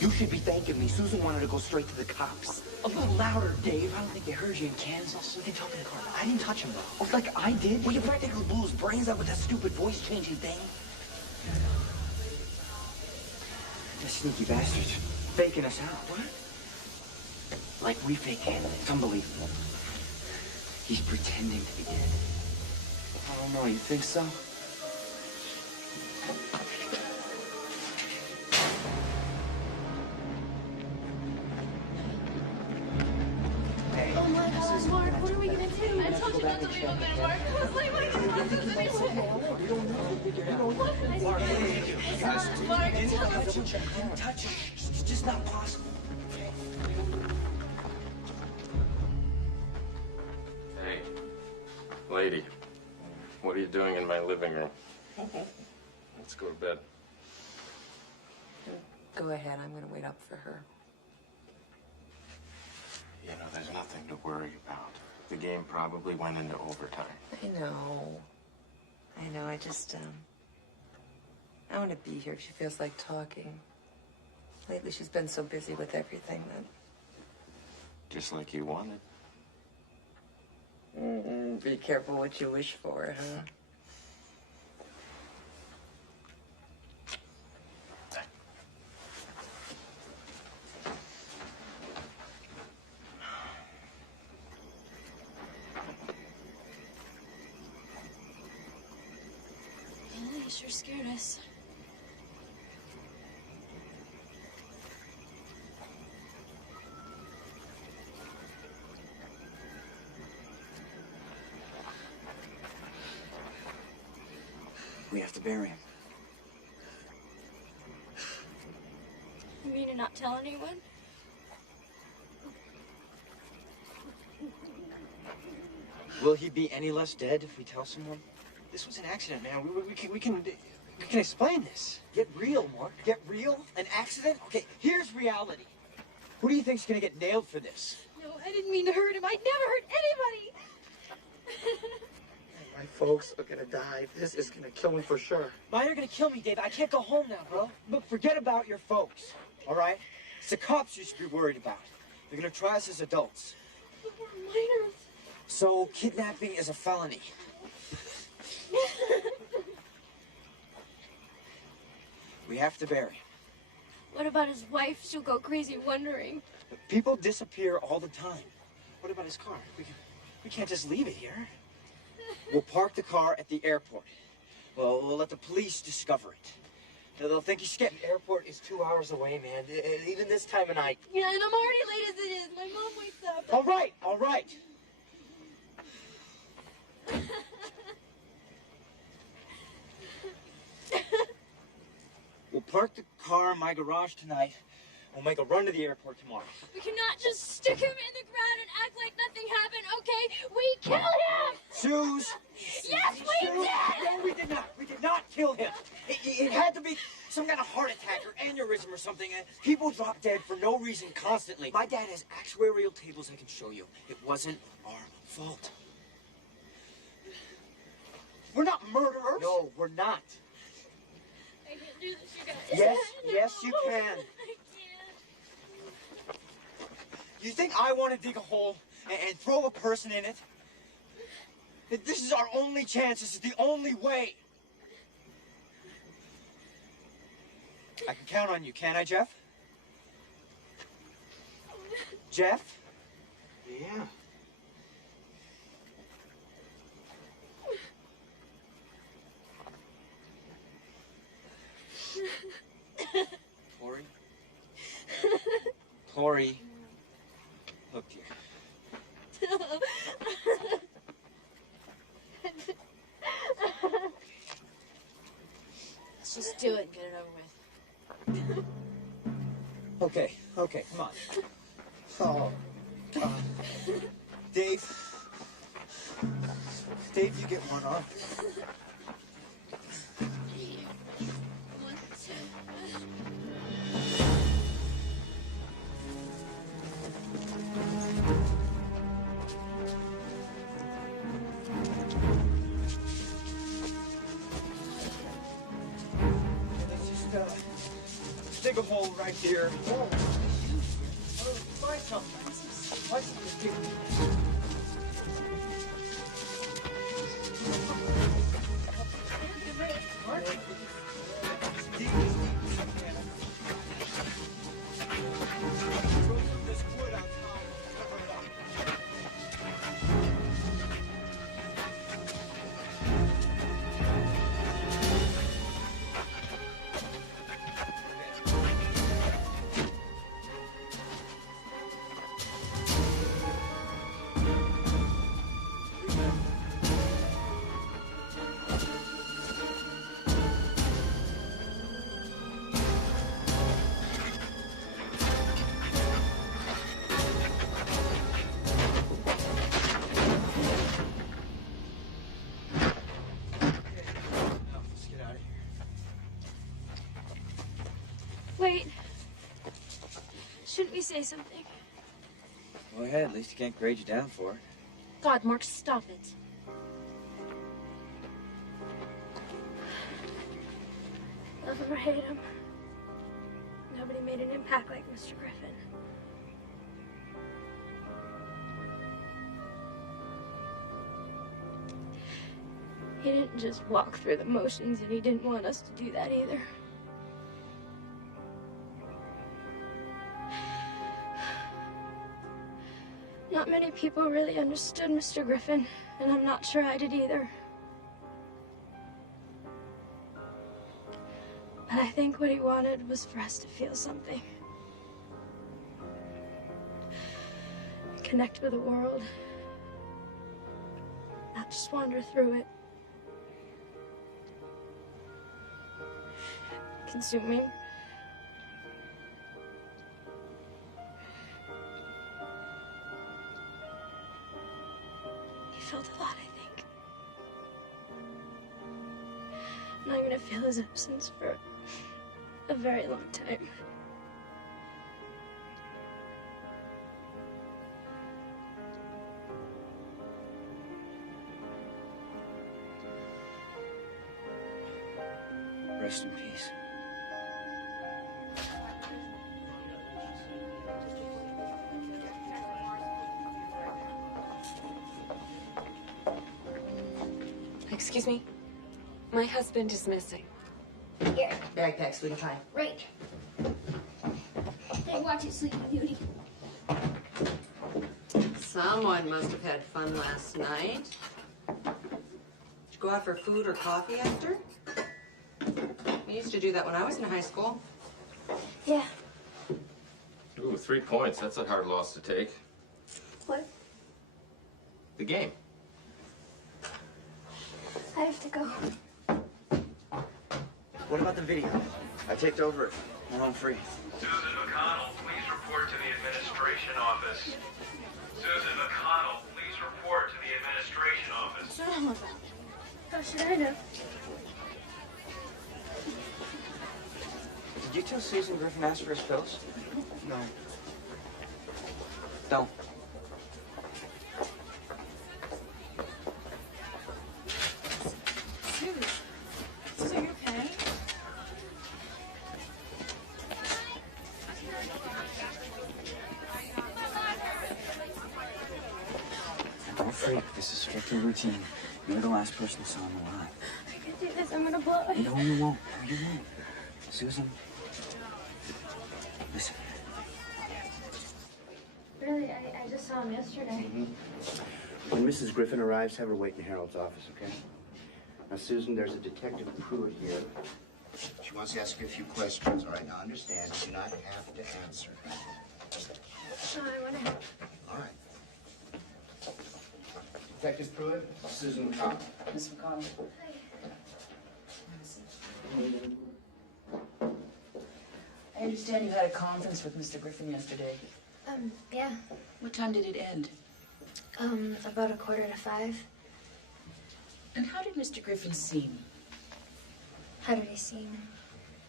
You should be thanking me. Susan wanted to go straight to the cops. A little louder, Dave. I don't think they heard you in Kansas. They talked in the car. I didn't touch him, though. Oh, like I did? Well, you practically blew his brains out with that stupid voice-changing thing. The sneaky bastards. Faking us out. What? Like we fake him. It's unbelievable. He's pretending to be dead. I don't know. You think so? Oh my God, Mark, what are we gonna do? I told you not to leave him there, Mark. I was like, why can't I do this anymore? What? Mark, Don't touch it. It's just not possible. Hey, lady, what are you doing in my living room? Let's go to bed. Go ahead, I'm gonna wait up for her. You know, there's nothing to worry about. The game probably went into overtime. I know. I just, I want to be here if she feels like talking. Lately, she's been so busy with everything that... Just like you wanted. Be careful what you wish for, huh? Well, you sure scared us. We have to bury him. You mean to not tell anyone? Will he be any less dead if we tell someone? This was an accident, man. We can explain this. Get real, Mark. Get real? An accident? Okay, here's reality. Who do you think's gonna get nailed for this? No, I didn't mean to hurt him. I'd never hurt anybody. My folks are gonna die. This is gonna kill me for sure. Mine are gonna kill me, Dave. I can't go home now, bro. Look, forget about your folks, all right? It's the cops you should be worried about. They're gonna try us as adults. But we're minors. So, kidnapping is a felony. We have to bury him. What about his wife? She'll go crazy wondering. People disappear all the time. What about his car? We can't just leave it here. We'll park the car at the airport. Well, we'll let the police discover it. They'll think he's getting. The airport is 2 hours away, man. Even this time of night. Yeah, and I'm already late as it is. My mom wakes up. All right, all right. We'll park the car in my garage tonight. We'll make a run to the airport tomorrow. We cannot just stick him in the ground and act like nothing happened, okay? We killed him! Suze! Yes, we Suze, did! No, we did not. We did not kill him. It had to be some kind of heart attack or aneurysm or something. People drop dead for no reason constantly. My dad has actuarial tables I can show you. It wasn't our fault. We're not murderers. No, we're not. I can't do this, you guys. Yes, yes, you can. I can't. You think I want to dig a hole and throw a person in it? This is our only chance. This is the only way. I can count on you, can't I, Jeff? Jeff? Yeah. Tori? Tori. Look, dear. Let's just do it and get it over with. Okay, come on. Oh, God. Dave, you get one on. Dig a hole right here. Oh. Find something. Find something. Wait. Shouldn't we say something? Go ahead, at least he can't grade you down for it. God, Mark, stop it. Love him or hate him, nobody made an impact like Mr. Griffin. He didn't just walk through the motions, and he didn't want us to do that either. Not many people really understood Mr. Griffin, and I'm not sure I did either. But I think what he wanted was for us to feel something. Connect with the world. Not just wander through it. Consuming. He felt a lot, I think. And I'm gonna feel his absence for a very long time. Rest in peace. Excuse me? My husband is missing. Here. Backpack, sweetie pie. Right. Hey, watch it, Sleeping Beauty. Someone must have had fun last night. Did you go out for food or coffee after? We used to do that when I was in high school. Yeah. Ooh, 3 points. That's a hard loss to take. What? The game. I have to go. What about the video? I taped over it. I'm home free. Susan McConnell, please report to the administration office. Susan McConnell, please report to the administration office. What's wrong with that? How should I know? Did you tell Susan Griffin asked for his pills? No. Don't. Susan, are you okay? Don't freak. This is strictly routine. You're the last person who saw him alive. I can do this. I'm gonna blow it. No, you won't. No, you won't. Susan, listen. Really, I just saw him yesterday. When Mrs. Griffin arrives, have her wait in Harold's office, okay? Now, Susan, there's a Detective Pruitt here. She wants to ask you a few questions, all right? Now, understand, you do not have to answer. No, I want to help. All right. Detective Pruitt, Susan McConnell. Miss McConnell. I understand you had a conference with Mr. Griffin yesterday. Yeah. What time did it end? About 4:45. And how did Mr. Griffin seem? How did he seem?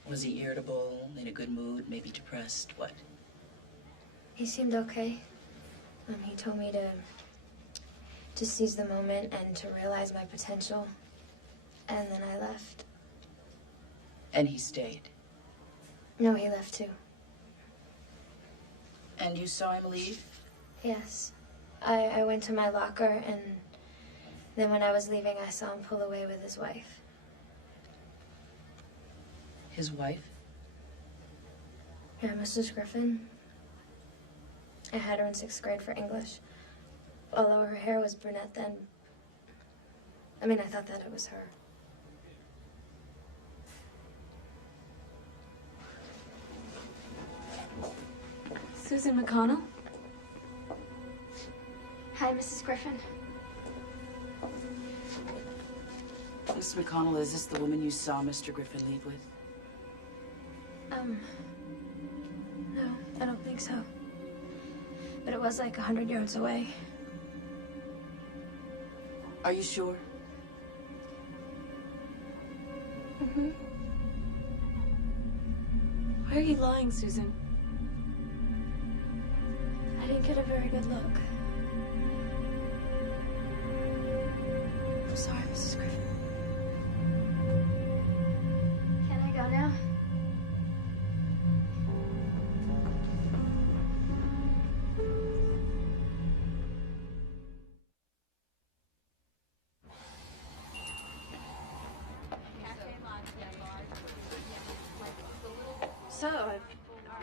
Was he irritable, in a good mood, maybe depressed? What? He seemed okay. He told me to seize the moment and to realize my potential. And then I left. And he stayed? No, he left too. And you saw him leave? Yes. I went to my locker, and then when I was leaving, I saw him pull away with his wife. His wife? Yeah, Mrs. Griffin. I had her in 6th grade for English. Although her hair was brunette then. I mean, I thought that it was her. Susan McConnell? Hi, Mrs. Griffin. Miss McConnell, is this the woman you saw Mr. Griffin leave with? No, I don't think so. But it was like 100 yards away. Are you sure? Mm-hmm. Why are you lying, Susan? I didn't get a very good look. I'm sorry, Mrs. Griffin. Can I go now?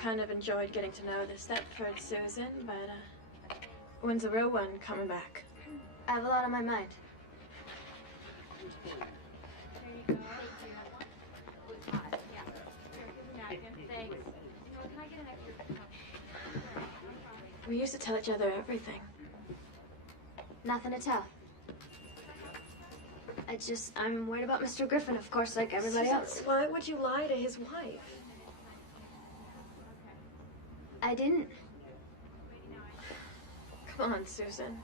kind of enjoyed getting to know this Stepford Susan, but when's the real one coming back? I have a lot on my mind. We used to tell each other everything. Nothing to tell. I'm worried about Mr. Griffin, of course, like everybody else. Why would you lie to his wife? I didn't. Come on, Susan.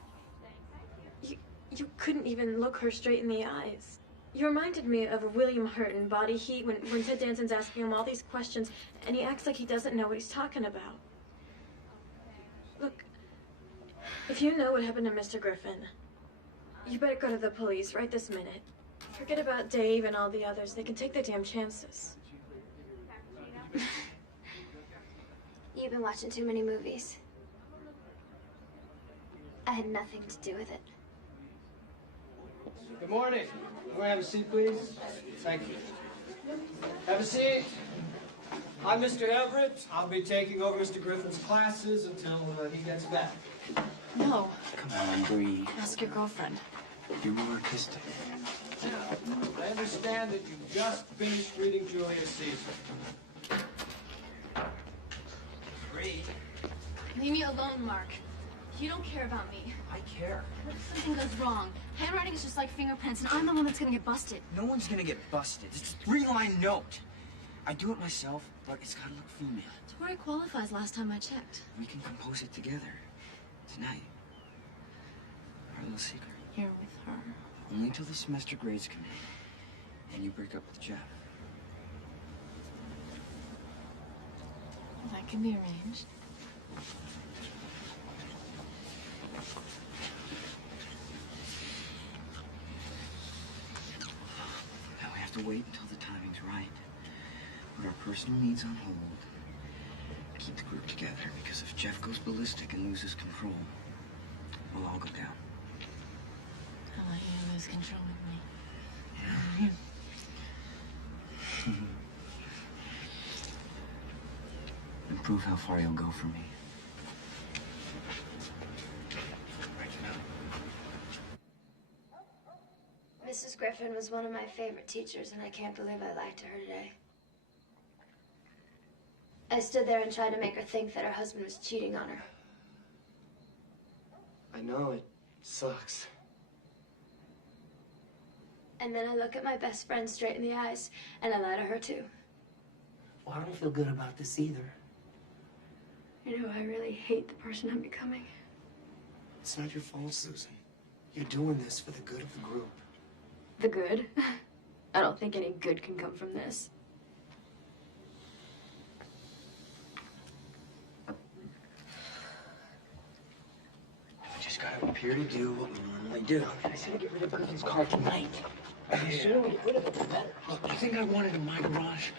You couldn't even look her straight in the eyes. You reminded me of a William Hurt in Body Heat when Ted Danson's asking him all these questions and he acts like he doesn't know what he's talking about. Look, if you know what happened to Mr. Griffin, you better go to the police right this minute. Forget about Dave and all the others. They can take their damn chances. You've been watching too many movies. I had nothing to do with it. Good morning. Can we have a seat, please? Thank you. Have a seat. I'm Mr. Everett. I'll be taking over Mr. Griffin's classes until he gets back. No. Come on, Bree. Ask your girlfriend. You're more artistic. Now, I understand that you've just finished reading Julius Caesar. Bree. Leave me alone, Mark. You don't care about me. I care. What if something goes wrong? Handwriting is just like fingerprints, and I'm the one that's gonna get busted. No one's gonna get busted. It's a 3-line note. I do it myself, but it's gotta look female. Tori qualifies last time I checked. We can compose it together. Tonight. Our little secret. You're with her. Only till the semester grades come in. And you break up with Jeff. That can be arranged. Now we have to wait until the timing's right. Put our personal needs on hold. Keep the group together, because if Jeff goes ballistic and loses control, we'll all go down. I'll let you lose control with me. And prove how far you'll go for me. Mrs. Griffin was one of my favorite teachers, and I can't believe I lied to her today. I stood there and tried to make her think that her husband was cheating on her. I know, it sucks. And then I look at my best friend straight in the eyes, and I lie to her too. Well, I don't feel good about this either. You know, I really hate the person I'm becoming. It's not your fault, Susan. You're doing this for the good of the group. The good? I don't think any good can come from this. We just gotta appear to do what we normally do. I said to get rid of Griffin's car tonight. The sooner we get rid of it, the better. Look, you think I want it in my garage?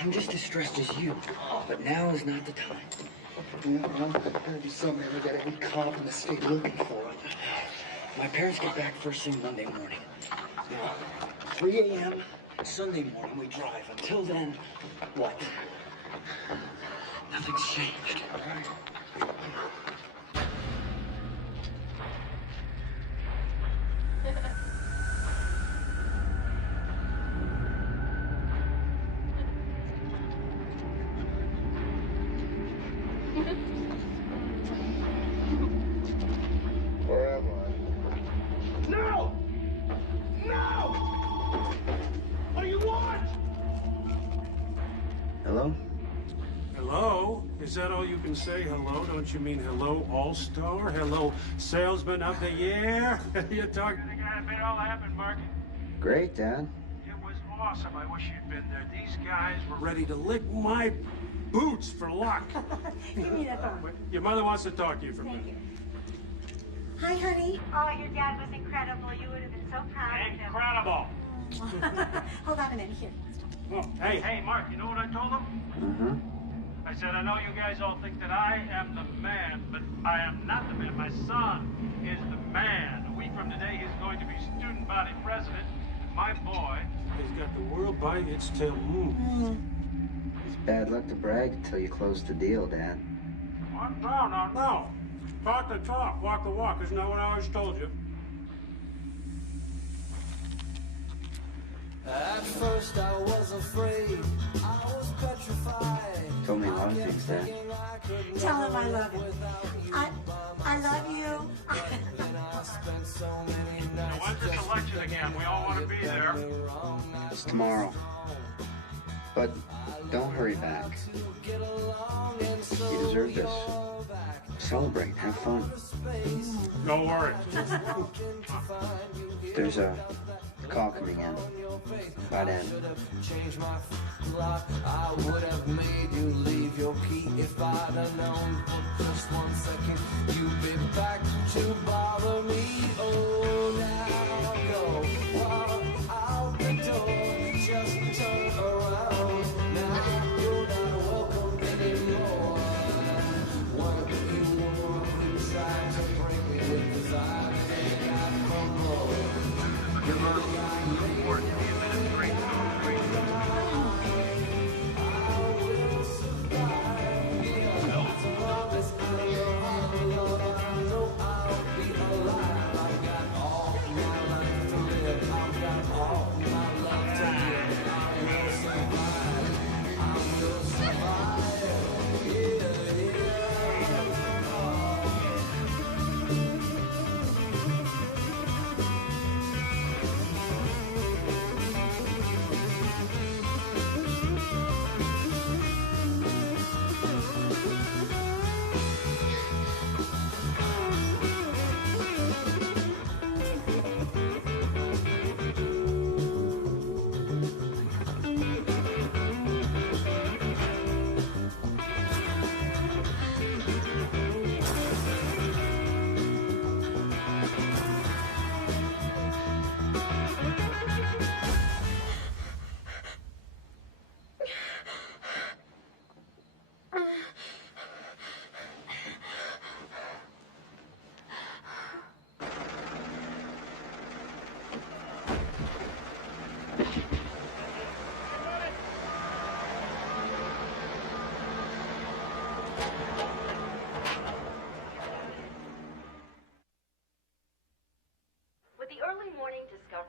I'm just as stressed as you. But now is not the time. Yeah, well, there's gonna be something we got every cop in the state looking for. My parents get back first thing Monday morning. Now, 3 a.m. Sunday morning we drive. Until then, what? Nothing's changed. All right? Where am I? No! No! What do you want? Hello? Hello? Is that all you can say? Hello? Don't you mean hello, all-star? Hello, salesman of the year? You're talking to the guy that made all happen, Mark. Great, Dad. It was awesome. I wish you'd been there. These guys were ready to lick my boots for luck. Give me that phone. Your mother wants to talk to you for a minute. Thank you. Hi, honey. Oh, your dad was incredible. You would have been so proud of him. Incredible. Hold on a minute. Here. Oh, hey, Mark, you know what I told him? Uh-huh. I said, I know you guys all think that I am the man, but I am not the man. My son is the man. A week from today, he's going to be student body president. My boy has got the world by its tail. His Bad luck to brag until you close the deal, Dad. What? No. Talk the talk, walk the walk. Isn't that what I always told you? At first I was afraid, I was petrified. Told me a lot of things, Dad. Tell him I love him. I love you. Now, when's this election again? We all want to be there. It's tomorrow. But don't hurry back. You deserve this. Celebrate, have fun. Don't worry. There's a call coming in. By then. I would have made you leave your key if I'd have known for just 1 second you'd be back to bother me. Oh, now go out the door, just turn around. Now you're not welcome anymore. What you want to try to bring me with desire and got no more. Report to the administration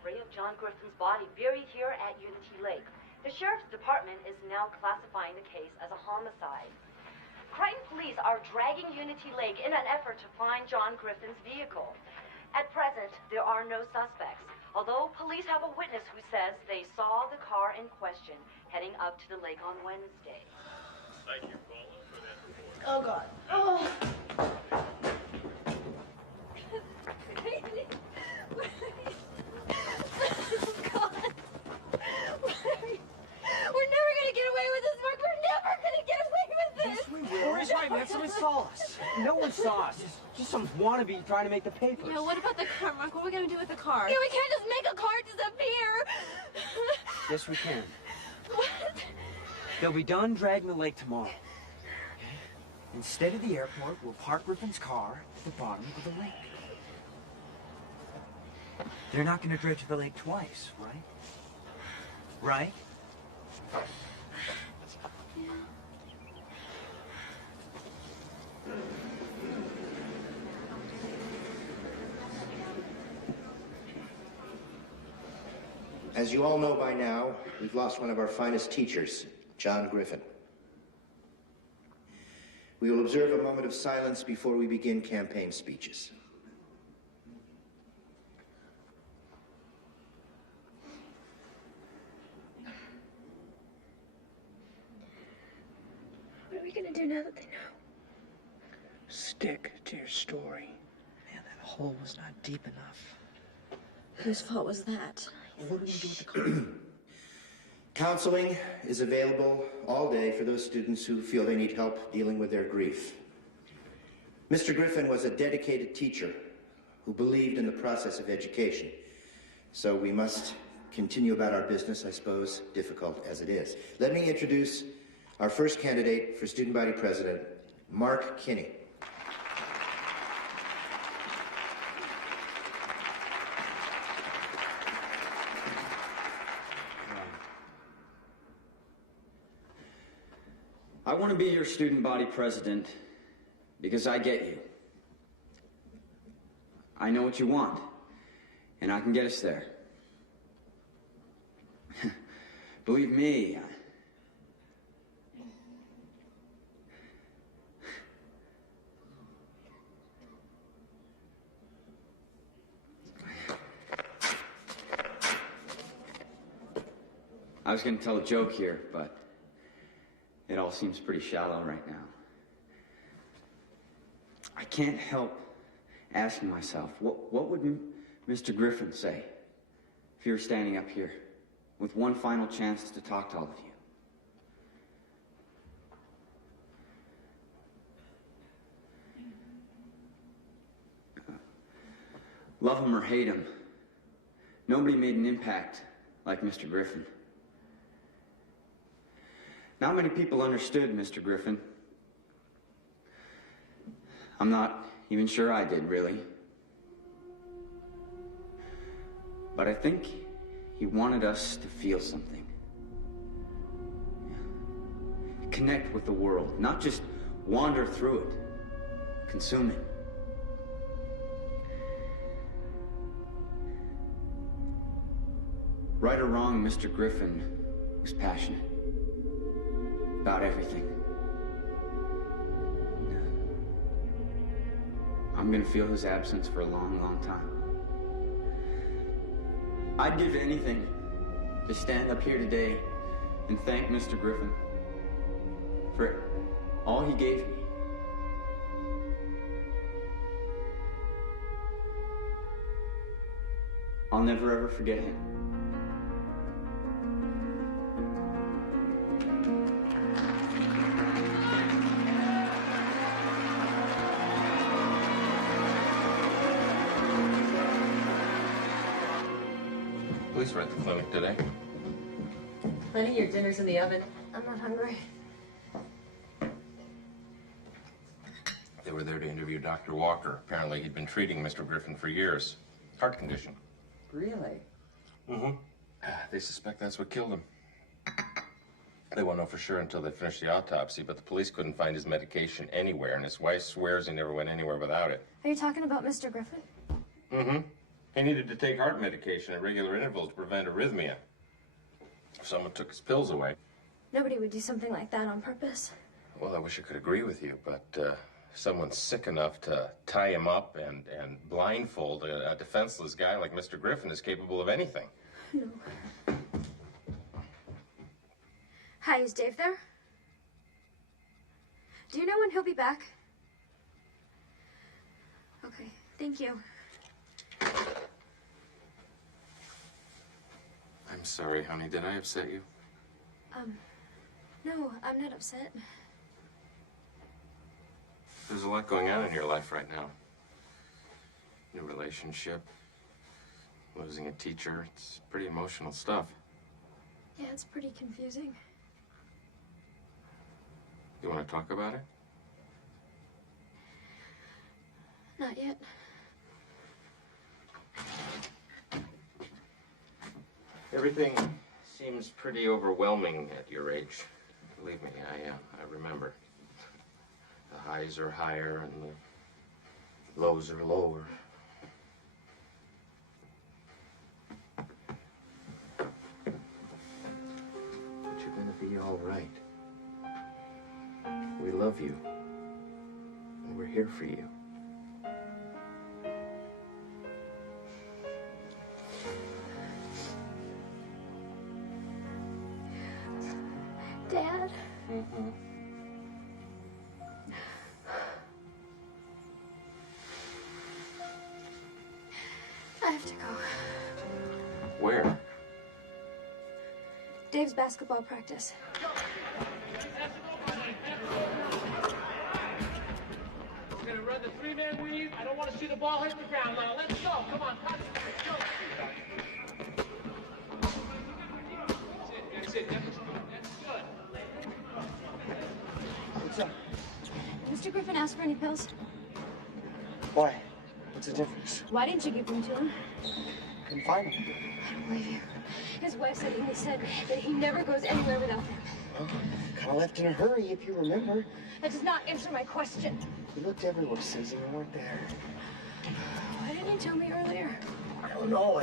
Of John Griffin's body buried here at Unity Lake. The Sheriff's Department is now classifying the case as a homicide. Crichton police are dragging Unity Lake in an effort to find John Griffin's vehicle. At present, there are no suspects, although police have a witness who says they saw the car in question heading up to the lake on Wednesday. Thank you, Paula, for that report. Oh, God. Oh. We're never gonna get away with this, Mark. We're never gonna get away with this. Yes, we will. Corey's right, man. Someone saw us. No one saw us. Just some wannabe trying to make the papers. Yeah, what about the car, Mark? What are we gonna do with the car? Yeah, we can't just make a car disappear. Yes, we can. What? They'll be done dragging the lake tomorrow. Okay? Instead of the airport, we'll park Griffin's car at the bottom of the lake. They're not going to dredge the lake twice, right? Right? Yeah. As you all know by now, we've lost one of our finest teachers, John Griffin. We will observe a moment of silence before we begin campaign speeches. What are we gonna do now that they know? Stick to your story. Man, that hole was not deep enough. Whose fault was that? What are we gonna do with the car? Counseling is available all day for those students who feel they need help dealing with their grief. Mr. Griffin was a dedicated teacher who believed in the process of education. So we must continue about our business, I suppose, difficult as it is. Let me introduce our first candidate for student body president, Mark Kinney. I want to be your student body president because I get you. I know what you want, and I can get us there. Believe me, I was going to tell a joke here, but it all seems pretty shallow right now. I can't help asking myself, what would Mr. Griffin say if you were standing up here with one final chance to talk to all of you? Love him or hate him, nobody made an impact like Mr. Griffin. Not many people understood Mr. Griffin. I'm not even sure I did, really. But I think he wanted us to feel something. Connect with the world, not just wander through it, consume it. Right or wrong, Mr. Griffin was passionate about everything. I'm gonna feel his absence for a long, long time. I'd give anything to stand up here today and thank Mr. Griffin for all he gave me. I'll never ever forget him. Police were at the clinic today. Honey, your dinner's in the oven. I'm not hungry. They were there to interview Dr. Walker. Apparently, he'd been treating Mr. Griffin for years. Heart condition. Really? Mm-hmm. They suspect that's what killed him. They won't know for sure until they finish the autopsy, but the police couldn't find his medication anywhere, and his wife swears he never went anywhere without it. Are you talking about Mr. Griffin? Mm-hmm. He needed to take heart medication at regular intervals to prevent arrhythmia. If someone took his pills away. Nobody would do something like that on purpose. Well, I wish I could agree with you, but if someone's sick enough to tie him up and blindfold a defenseless guy like Mr. Griffin is capable of anything. No. Hi, is Dave there? Do you know when he'll be back? Okay, thank you. I'm sorry, honey. Did I upset you? No, I'm not upset. There's a lot going on in your life right now. New relationship, losing a teacher. It's pretty emotional stuff. Yeah, it's pretty confusing. You want to talk about it? Not yet. Everything seems pretty overwhelming at your age. Believe me, I remember. The highs are higher and the lows are lower. But you're gonna be all right. We love you. And we're here for you. Dad? Mm-hmm. I have to go. Where? Dave's basketball practice. We're gonna run the three-man weave. I don't want to see the ball hit the ground now. Let's go. Come on, concentrate. Go. That's it. That's good. What's up? Mr. Griffin asked for any pills? Why? What's the difference? Why didn't you give them to him? Couldn't find him. I don't believe you. His wife said he said that he never goes anywhere without them. Well, kind of left in a hurry, if you remember. That does not answer my question. We looked everywhere, Susan. We weren't there. Why didn't you tell me earlier? I don't know.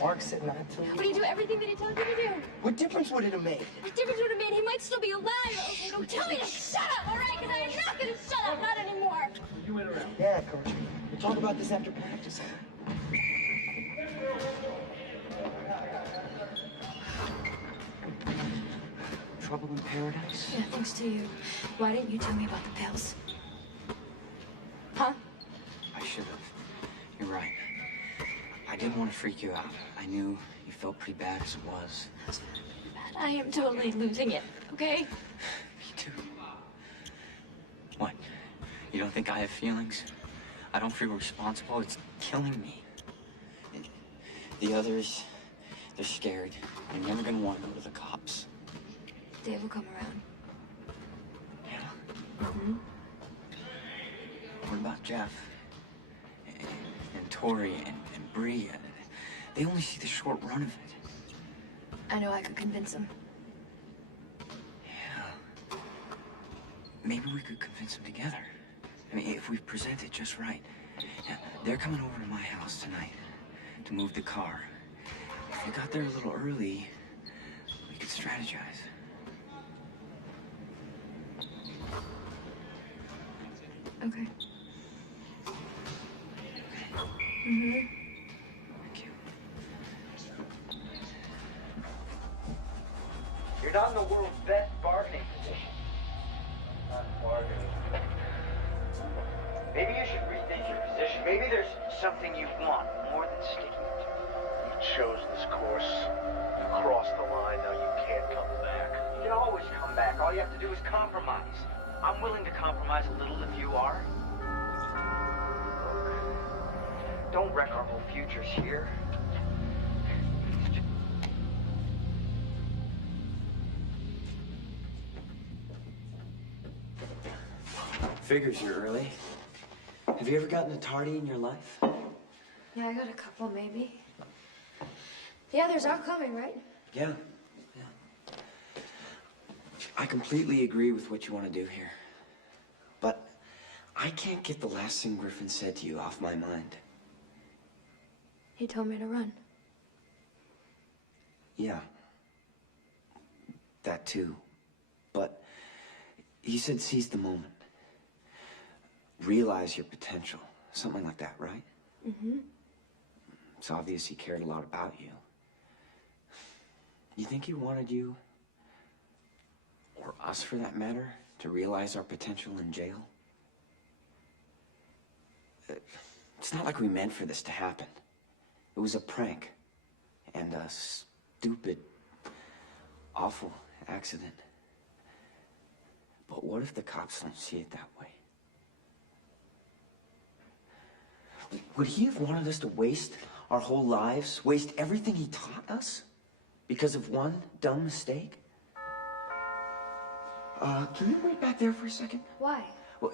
Mark said not to. Would you do everything that he told you to do? What difference would it have made? What difference would it have made? He might still be alive. Okay, don't tell me to shut up, all right? Because I am not going to shut up, not anymore. You went around. Yeah, Coach. We'll talk about this after practice. Trouble in paradise? Yeah, thanks to you. Why didn't you tell me about the pills? Huh? I should have. You're right. I didn't want to freak you out. I knew you felt pretty bad as it was. I am totally losing it, okay? Me too. What? You don't think I have feelings? I don't feel responsible. It's killing me. The others, they're scared. They're never gonna want to go to the cops. Dave will come around. Yeah? Mm-hmm. What about Jeff? And Tori and Bree? They only see the short run of it. I know I could convince him. Yeah. Maybe we could convince them together. I mean, if we present it just right. Now, they're coming over to my house tonight to move the car. If we got there a little early, we could strategize. Okay. Mm-hmm. Thank you. You're not in the world's best bargaining position. Not bargaining. Maybe you should rethink your position. Maybe there's something you want more than sticking it. You chose this course. You crossed the line. Now you can't come back. You can always come back. All you have to do is compromise. I'm willing to compromise a little if you are. Look, don't wreck our whole futures here. Figures you're early. Have you ever gotten a tardy in your life? Yeah, I got a couple, maybe. The others are coming, right? Yeah. I completely agree with what you want to do here. But I can't get the last thing Griffin said to you off my mind. He told me to run. Yeah. That too. But he said seize the moment. Realize your potential. Something like that, right? Mm-hmm. It's obvious he cared a lot about you. You think he wanted you, or us for that matter, to realize our potential in jail? It's not like we meant for this to happen. It was a prank. And a stupid, awful accident. But what if the cops don't see it that way? Would he have wanted us to waste our whole lives, waste everything he taught us, because of one dumb mistake? Can you wait back there for a second? Why? Well,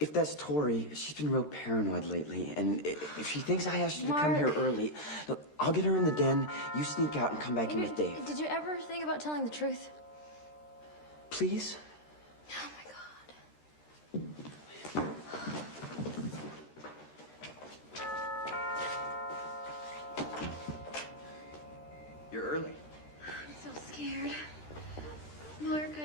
if that's Tori, she's been real paranoid lately, and if she thinks I asked you to come here early, look, I'll get her in the den, you sneak out and come back in with Dave. Did you ever think about telling the truth? Please? Oh my God. You're early. I'm so scared. Mark, I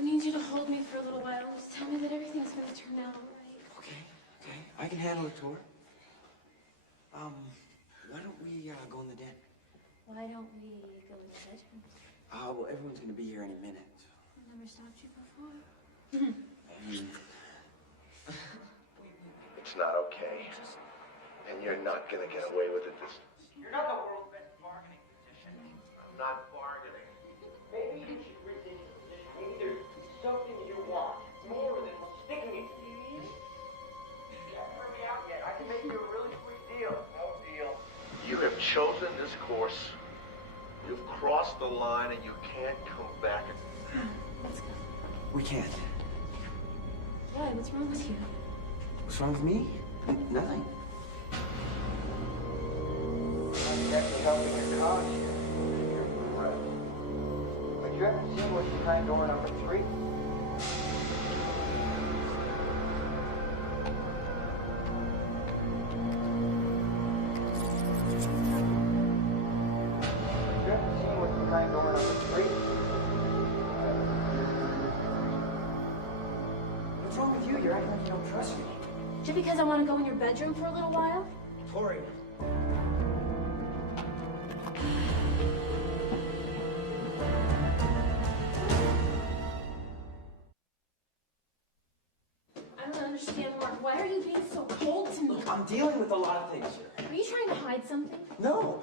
need you to hold me for a little while. Just tell me that everything's going to turn out all right. Okay. I can handle it, Tor. Why don't we go in the den? Why don't we go in the bedroom? Well, everyone's gonna be here any minute. I've never stopped you before. It's not okay. And you're not gonna get away with it this... You're not the world's best bargaining position. I'm not bargaining. Maybe you should rethink your position. Maybe there's something you want more than sticking it to you. You haven't heard me out yet. I can make you a really sweet deal. No deal. You have chosen this course. You've crossed the line and you can't come back. Let's go. We can't. Why? What's wrong with you? What's wrong with me? Nothing. I'm definitely helping your cause here. You're correct. you ever seen what's behind door number 3? You ever seen what's behind door number 3? What's wrong with you? You're acting like you don't trust me. Just because I want to go in your bedroom for a little while? Tori. I don't understand, Mark. Why are you being so cold to me? Look, I'm dealing with a lot of things here. Are you trying to hide something? No.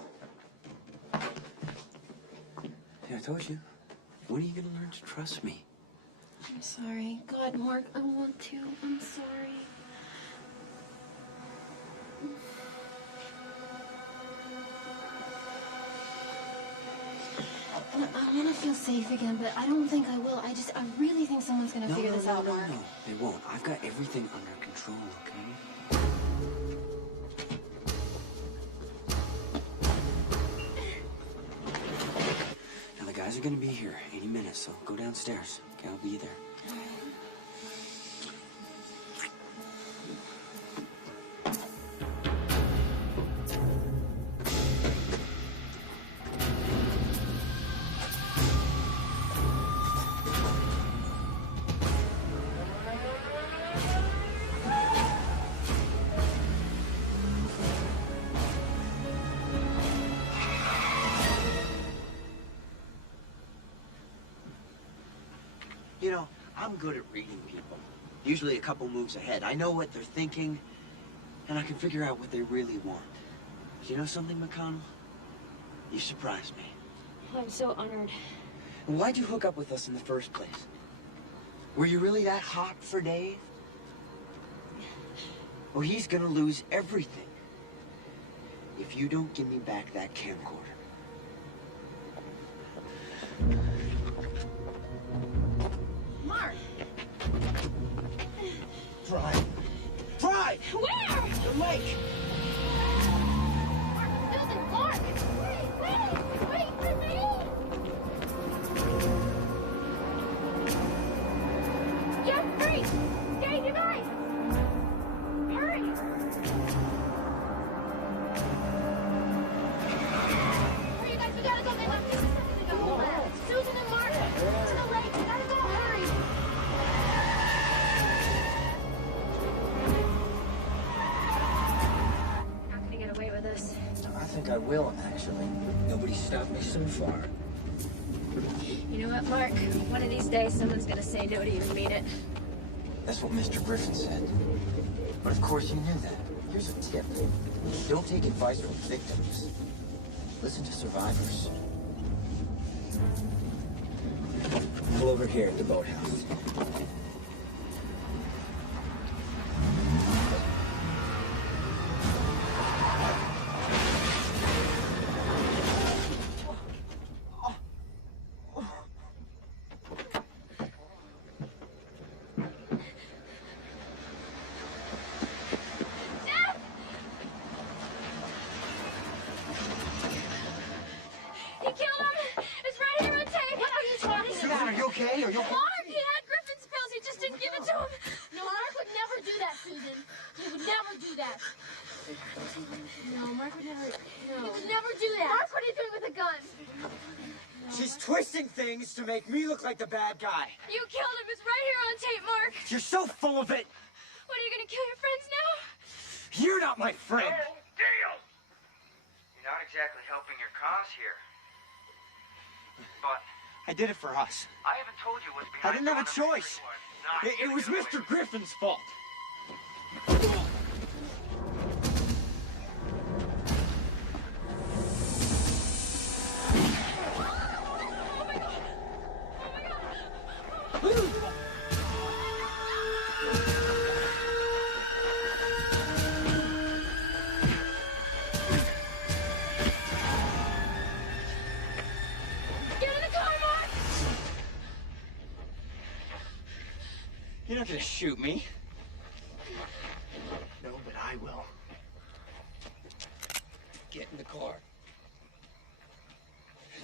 Yeah, I told you. When are you gonna learn to trust me? I'm sorry. God, Mark, I want to. I'm sorry. I want to feel safe again, but I don't think I will. I really think someone's going to figure this out, Mark. No, they won't. I've got everything under control, okay? Now, the guys are gonna be here any minute, so go downstairs. Okay, I'll be there. You know, I'm good at reading people. Usually a couple moves ahead. I know what they're thinking, and I can figure out what they really want. You know something, McConnell? You surprised me. I'm so honored. And why'd you hook up with us in the first place? Were you really that hot for Dave? Well, he's gonna lose everything if you don't give me back that camcorder. Mark! Drive. Drive! Where? The lake! Susan, Mark! Wait for me! Yeah, hurry! Dave, you guys! Hurry! Hurry, you guys, we gotta go. They left just a second ago. Susan and Mark! To the lake, we gotta go, hurry! Not gonna get away with this. I think I will, actually. Nobody's stopped me so far. You know what, Mark? One of these days, someone's gonna say no to you and mean it. That's what Mr. Griffin said. But of course you knew that. Here's a tip. Don't take advice from victims. Listen to survivors. Pull over here at the boathouse. He killed him! It's right here on tape! What are you talking Susan, about? are you okay? Are you okay? Mark, he had Griffin's pills. He just didn't give it to him. No, Mark would never do that, Susan. He would never do that. No, Mark would never. No. He would never do that. Mark, what are you doing with a gun? She's twisting things to make me look like the bad guy. You killed him. It's right here on tape, Mark. You're so full of it. What, are you gonna kill your friends now? You're not my friend. Deal! You're not exactly helping your cause here. But I did it for us. I haven't told you what's I behind didn't have a door number choice. 3 It was Mr. Griffin's fault. Get in the car, Mark! You're not gonna shoot me. No, but I will. Get in the car.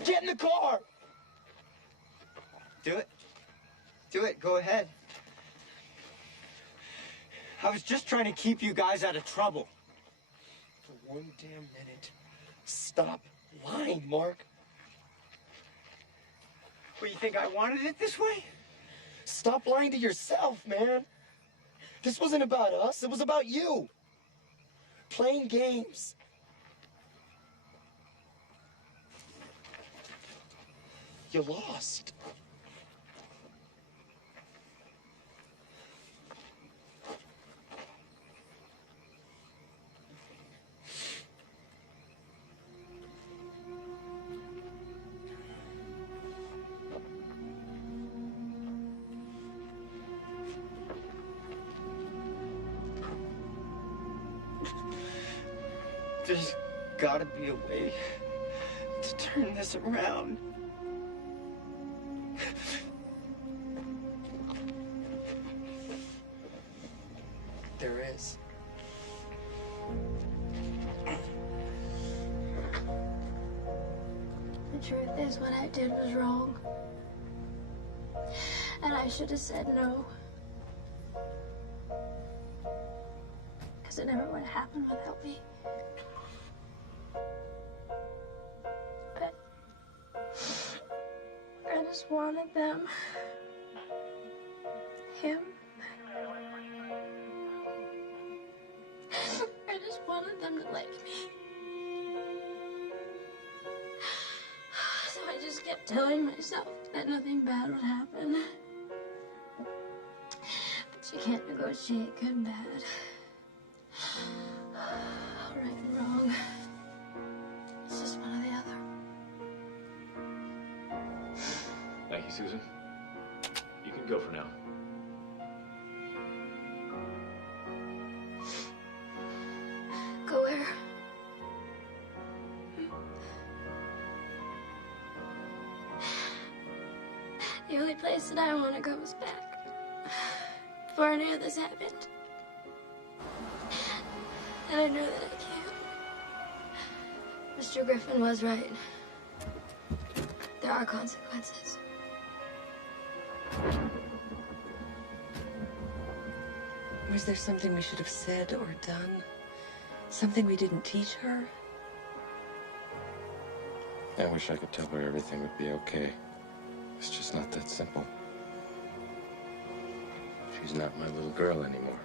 Get in the car! Do it. Do it. Go ahead. I was just trying to keep you guys out of trouble. For one damn minute. Stop lying, Mark. What, you think I wanted it this way? Stop lying to yourself, man. This wasn't about us. It was about you. Playing games. You lost. There's gotta be a way to turn this around. There is. The truth is, what I did was wrong. And I should have said no. Because it never would have happened without me. But I just wanted them. Him. I just wanted them to like me. So I just kept telling myself that nothing bad would happen. But you can't negotiate good and bad. Right and wrong. It's just one or the other. Thank you, Susan. You can go for now. Go where? The only place that I want to go is back. Before any of this happened. And I know that I can't. Mr. Griffin was right. There are consequences. Was there something we should have said or done? Something we didn't teach her? I wish I could tell her everything would be okay. It's just not that simple. She's not my little girl anymore.